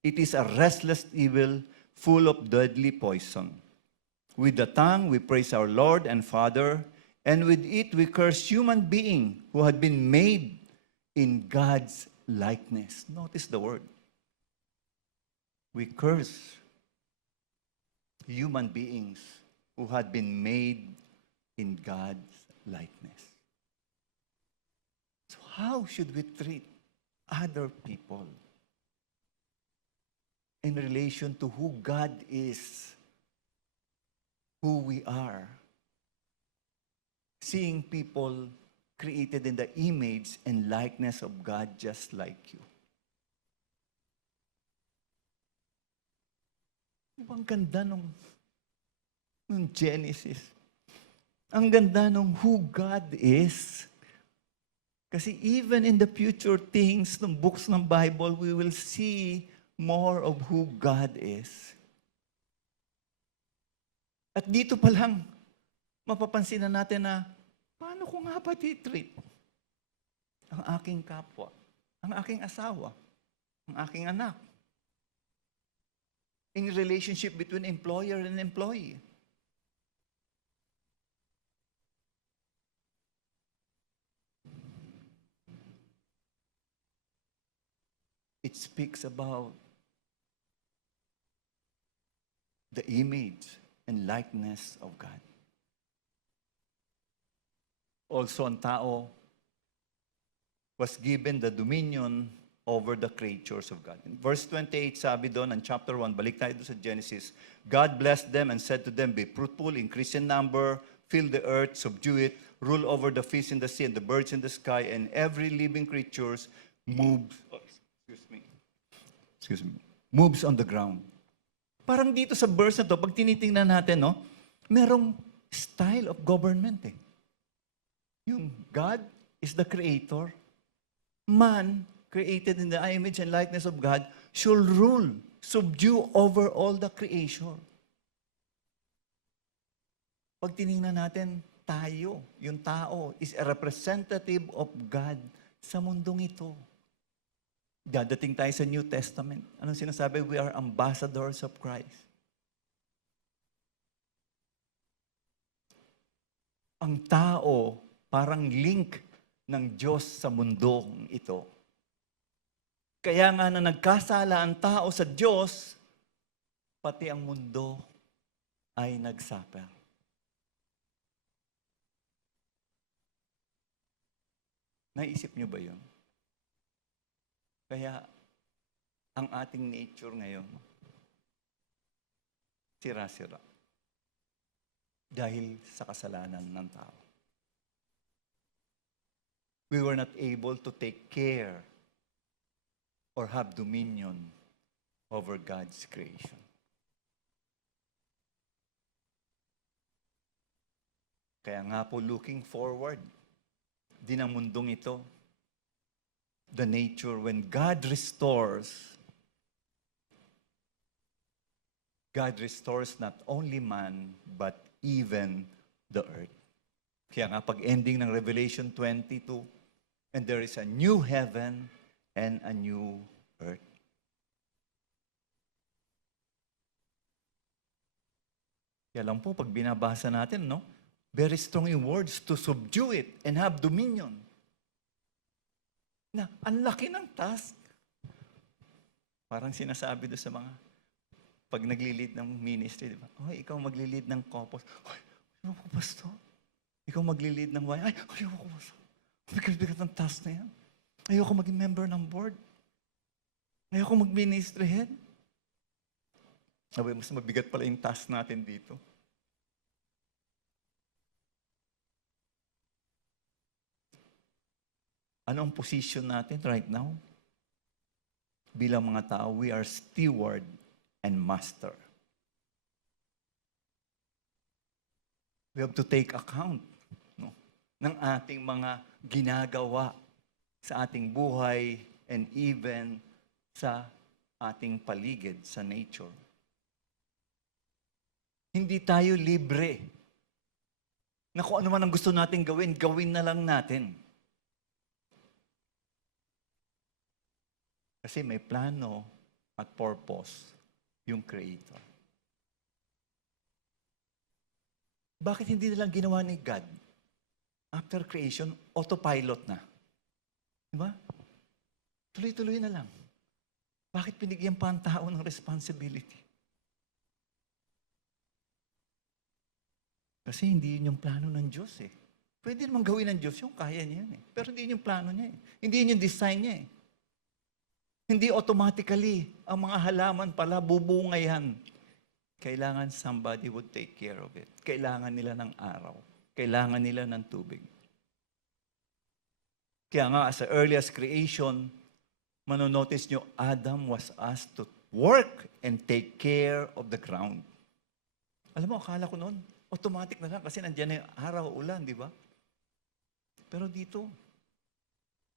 It is a restless evil full of deadly poison. With the tongue we praise our Lord and Father, and with it we curse human being who had been made in God's likeness. Notice the word. We curse human beings who had been made in God's likeness. So how should we treat other people in relation to who God is, who we are? Seeing people created in the image and likeness of God just like you. Ang ganda nung Genesis. Ang ganda nung who God is. Kasi even in the future things ng books ng Bible, we will see more of who God is. At dito pa lang, mapapansin na natin na, paano ko nga ba treat ang aking kapwa, ang aking asawa, ang aking anak? In relationship between employer and employee. It speaks about the image and likeness of God. Also, ang tao was given the dominion over the creatures of God. In verse 28, sabi doon, ang chapter 1, balik tayo doon sa Genesis, God blessed them and said to them, be fruitful, increase in number, fill the earth, subdue it, rule over the fish in the sea and the birds in the sky, and every living creatures moves, moves on the ground. Parang dito sa verse na to, pag tinitingnan natin, no, merong style of government eh. Yung God is the creator, man, created in the image and likeness of God, should rule, subdue over all the creation. Pag tinignan natin, tayo, yung tao, is a representative of God sa mundong ito. Dadating tayo sa New Testament. Anong sinasabi? We are ambassadors of Christ. Ang tao, parang link ng Diyos sa mundong ito. Kaya nga na nagkasala ang tao sa Diyos, pati ang mundo ay nagsuffer. Naisip niyo ba yun? Kaya ang ating nature ngayon, sira-sira. Dahil sa kasalanan ng tao. We were not able to take care or have dominion over God's creation. Kaya nga po, looking forward, din ang mundong ito, the nature, when God restores not only man, but even the earth. Kaya nga, pag ending ng Revelation 22, and there is a new heaven and a new earth. Kaya lang po, pag binabasa natin, no? Very strong yung words, to subdue it and have dominion. Na, ang laki ng task. Parang sinasabi doon sa mga, pag nagli-lead ng ministry, di ba? Oh, ikaw magli-lead ng Kopos. Ay, ayoko, pastor. Ikaw magli-lead ng Y. Ay, ayoko, pastor. Bigat-bigat ng task na yan. Ayoko maging member ng board. Ayoko mag-ministry head. Sabi, mas mabigat pala yung task natin dito. Ano ang position natin right now? Bilang mga tao, we are steward and master. We have to take account, no, ng ating mga ginagawa sa ating buhay and even sa ating paligid, sa nature. Hindi tayo libre na kung ano man ang gusto natin gawin, gawin na lang natin. Kasi may plano at purpose yung Creator. Bakit hindi nilang ginawa ni God? After creation, autopilot na. Diba? Tuloy-tuloy na lang. Bakit pinigyan pa ang tao ng responsibility? Kasi hindi yun yung plano ng Diyos eh. Pwede naman gawin ng Diyos yung kaya niya yun eh. Pero hindi yun yung plano niya eh. Hindi yun yung design niya eh. Hindi automatically ang mga halaman pala bubungayan. Kailangan somebody would take care of it. Kailangan nila ng araw. Kailangan nila ng tubig. Kaya nga, as early as creation, manonotice nyo, Adam was asked to work and take care of the ground. Alam mo, akala ko noon, automatic na lang kasi nandiyan na yung araw, ulan, di ba? Pero dito,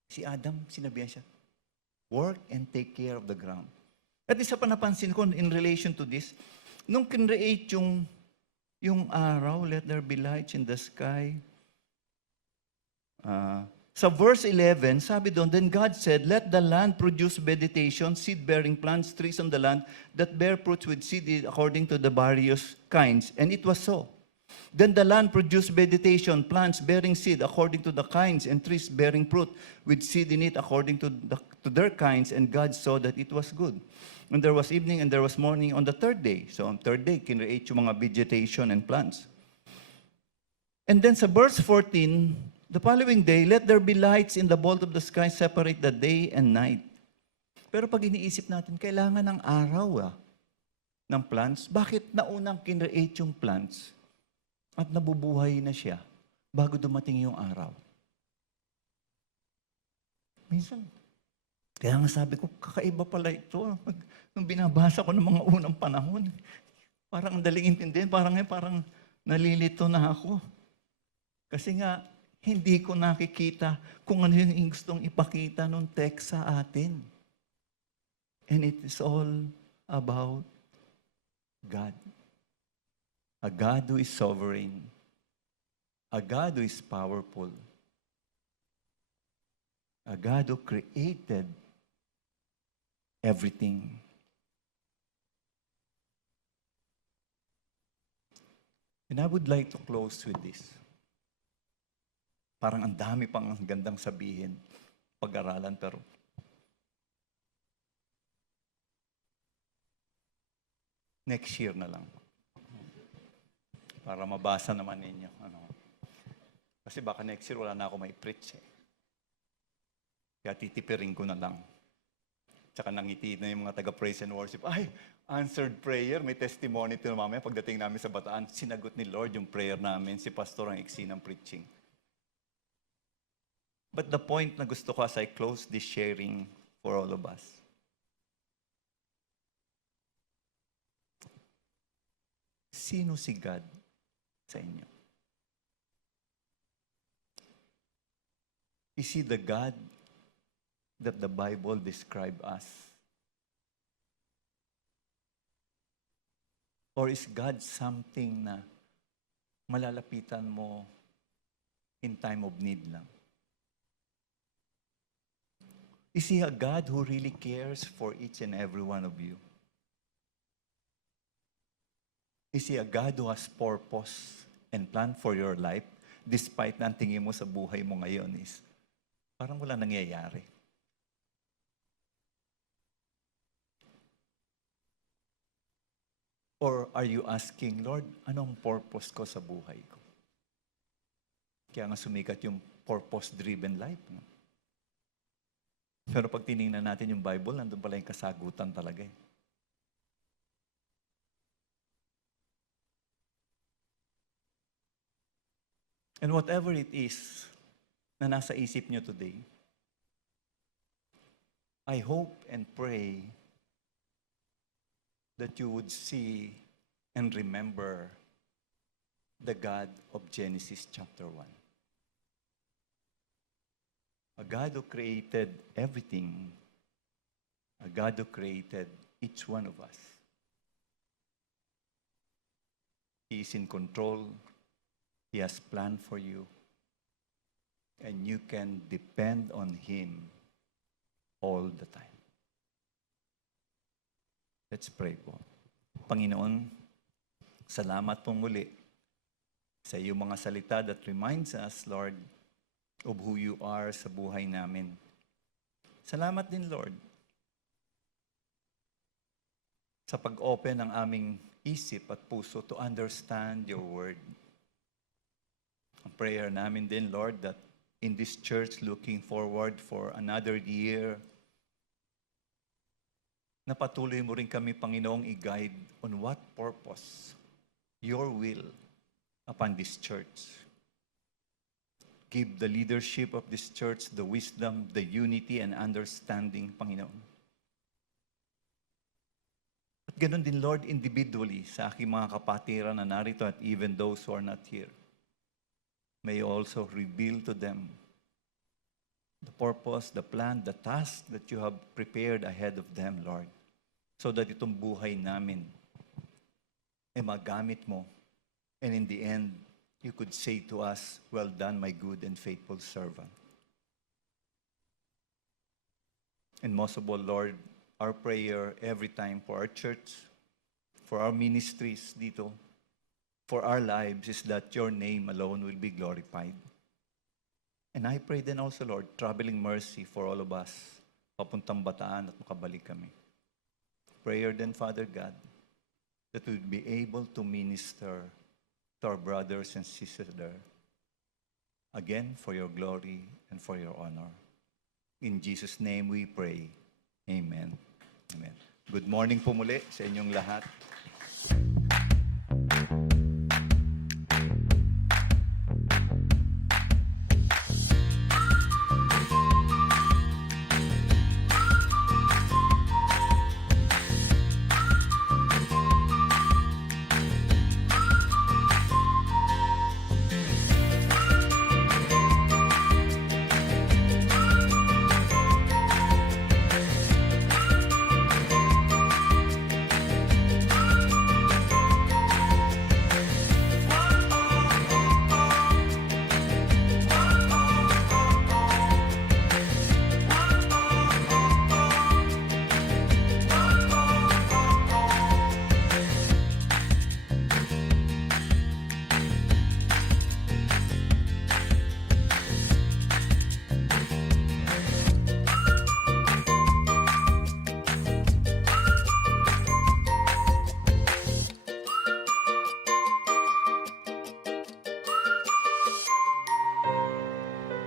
si Adam, sinabihan siya, work and take care of the ground. At isa pa napansin ko in relation to this, nung kinreate yung araw, let there be lights in the sky. Sa verse 11, sabi doon, then God said, let the land produce vegetation, seed-bearing plants, trees on the land that bear fruits with seed according to the various kinds. And it was so. Then the land produced vegetation, plants bearing seed according to the kinds, and trees bearing fruit with seed in it according to their kinds. And God saw that it was good. And there was evening and there was morning on the third day. So on third day, kinreate yung mga vegetation and plants. And then sa verse 14, the following day, let there be lights in the vault of the sky, separate the day and night. Pero pag iniisip natin, kailangan ng araw ng plants. Bakit naunang kinreate yung plants at nabubuhay na siya bago dumating yung araw? Minsan, kaya nga sabi ko, kakaiba pala ito. Nung binabasa ko ng mga unang panahon, parang ang daling intindihin, parang nalilito na ako. Kasi nga, hindi ko nakikita kung ano yung gustong ipakita nung text sa atin. And it is all about God. A God who is sovereign. A God who is powerful. A God who created everything. And I would like to close with this. Parang ang dami pang gandang sabihin, pag-aralan, pero next year na lang. Para mabasa naman ninyo. Kasi baka next year wala na ako may preach eh. Kaya titipirin ko na lang. Tsaka nangiti na yung mga taga-praise and worship. Ay, answered prayer. May testimony ito mamaya. Pagdating namin sa Bataan, sinagot ni Lord yung prayer namin. Si Pastor ang iksi ng preaching. But the point na gusto ko as I close this sharing for all of us. Sino si God sa inyo? Is He the God that the Bible describes us? Or is God something na malalapitan mo in time of need lang? Is He a God who really cares for each and every one of you? Is He a God who has purpose and plan for your life despite na ang tingin mo sa buhay mo ngayon is parang wala nangyayari? Or are you asking, Lord, anong purpose ko sa buhay ko? Kaya nga sumikat yung purpose-driven life. No? Pero pag tinignan natin yung Bible, nandun pala yung kasagutan talaga eh. And whatever it is na nasa isip nyo today, I hope and pray that you would see and remember the God of Genesis chapter 1. A God who created everything a God who created each one of us. He is in control. He has planned for you. And you can depend on Him all the time. Let's pray po. Panginoon, salamat po muli sa iyong mga salita that reminds us, Lord, of who you are sa buhay namin. Salamat din, Lord, sa pag-open ng aming isip at puso to understand your word. Ang prayer namin din, Lord, that in this church looking forward for another year, na patuloy mo rin kami, Panginoong, i-guide on what purpose, your will upon this church. Give the leadership of this church the wisdom, the unity, and understanding, Panginoon. At ganun din, Lord, individually sa aking mga kapatiran na narito at even those who are not here. May you also reveal to them the purpose, the plan, the task that you have prepared ahead of them, Lord. So that itong buhay namin ay magamit mo. And in the end, you could say to us, well done, my good and faithful servant. And most of all, Lord, our prayer every time for our church, for our ministries dito, for our lives is that your name alone will be glorified. And I pray then also, Lord, traveling mercy for all of us, papuntang Bataan at makabalik kami. Prayer then, Father God, that we will be able to minister to our brothers and sisters there, again, for your glory and for your honor. In Jesus' name we pray. Amen. Amen. Good morning po muli sa inyong lahat.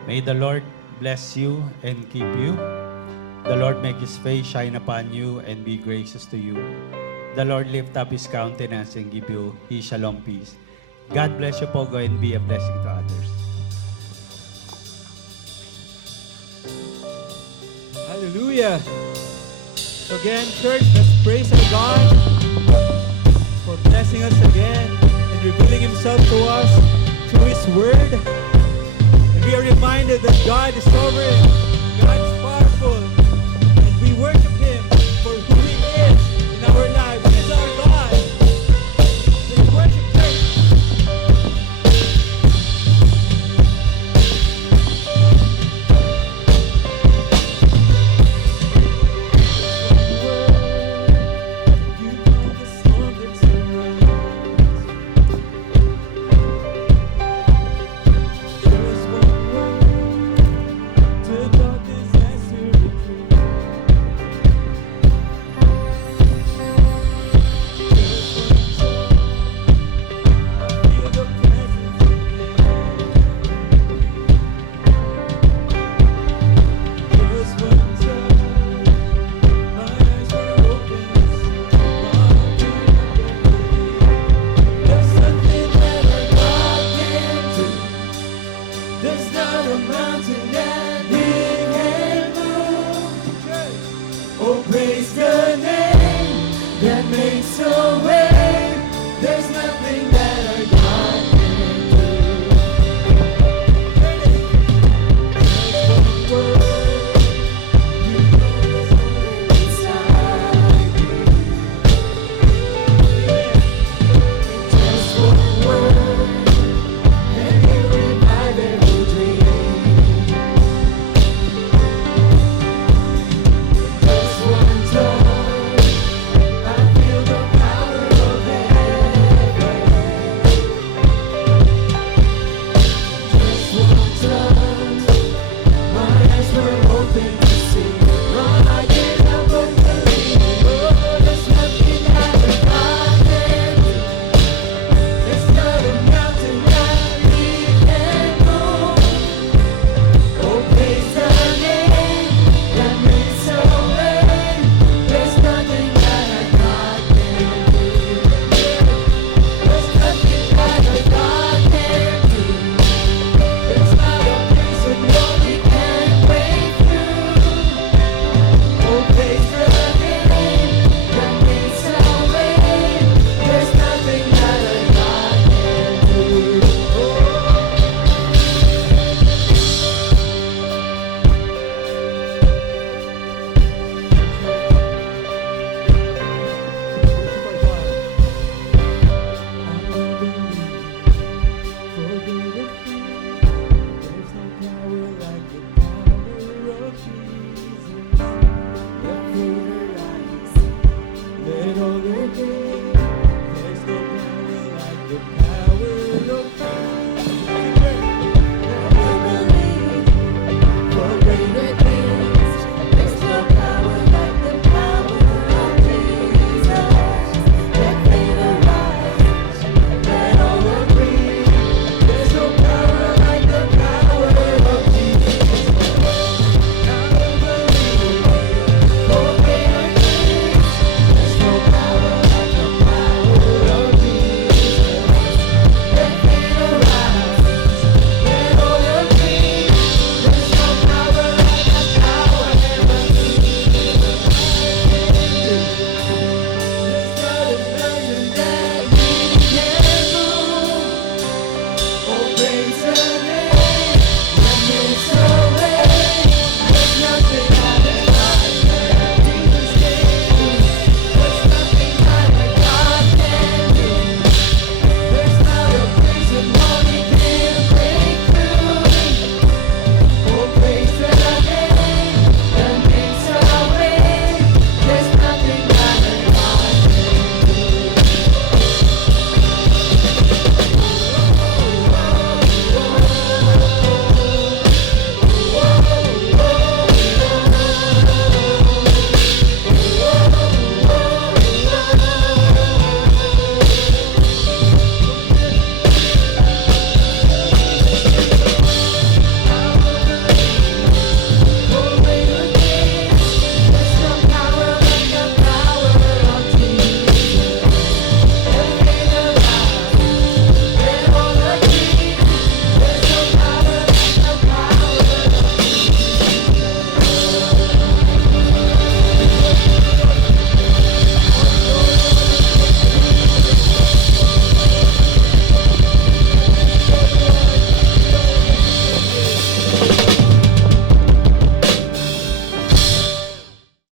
May the Lord bless you and keep you. The Lord make His face shine upon you and be gracious to you. The Lord lift up His countenance and give you His shalom peace. God bless you po. Go and be a blessing to others. Hallelujah. So again, church, let's praise our God for blessing us again and revealing Himself to us through His Word. And we are reminded that God is sovereign, God is powerful, and we worship Him for who He is in our lives. He is our God. Let's worship Him. You know the storm that's around. Just one word to God disaster retreat. Just one touch, I feel the presence of God. Just one touch, my eyes were open to see what you believe. There's nothing that our God can't do. There's not a mountain that He can't move. Oh, praise the name that makes a way.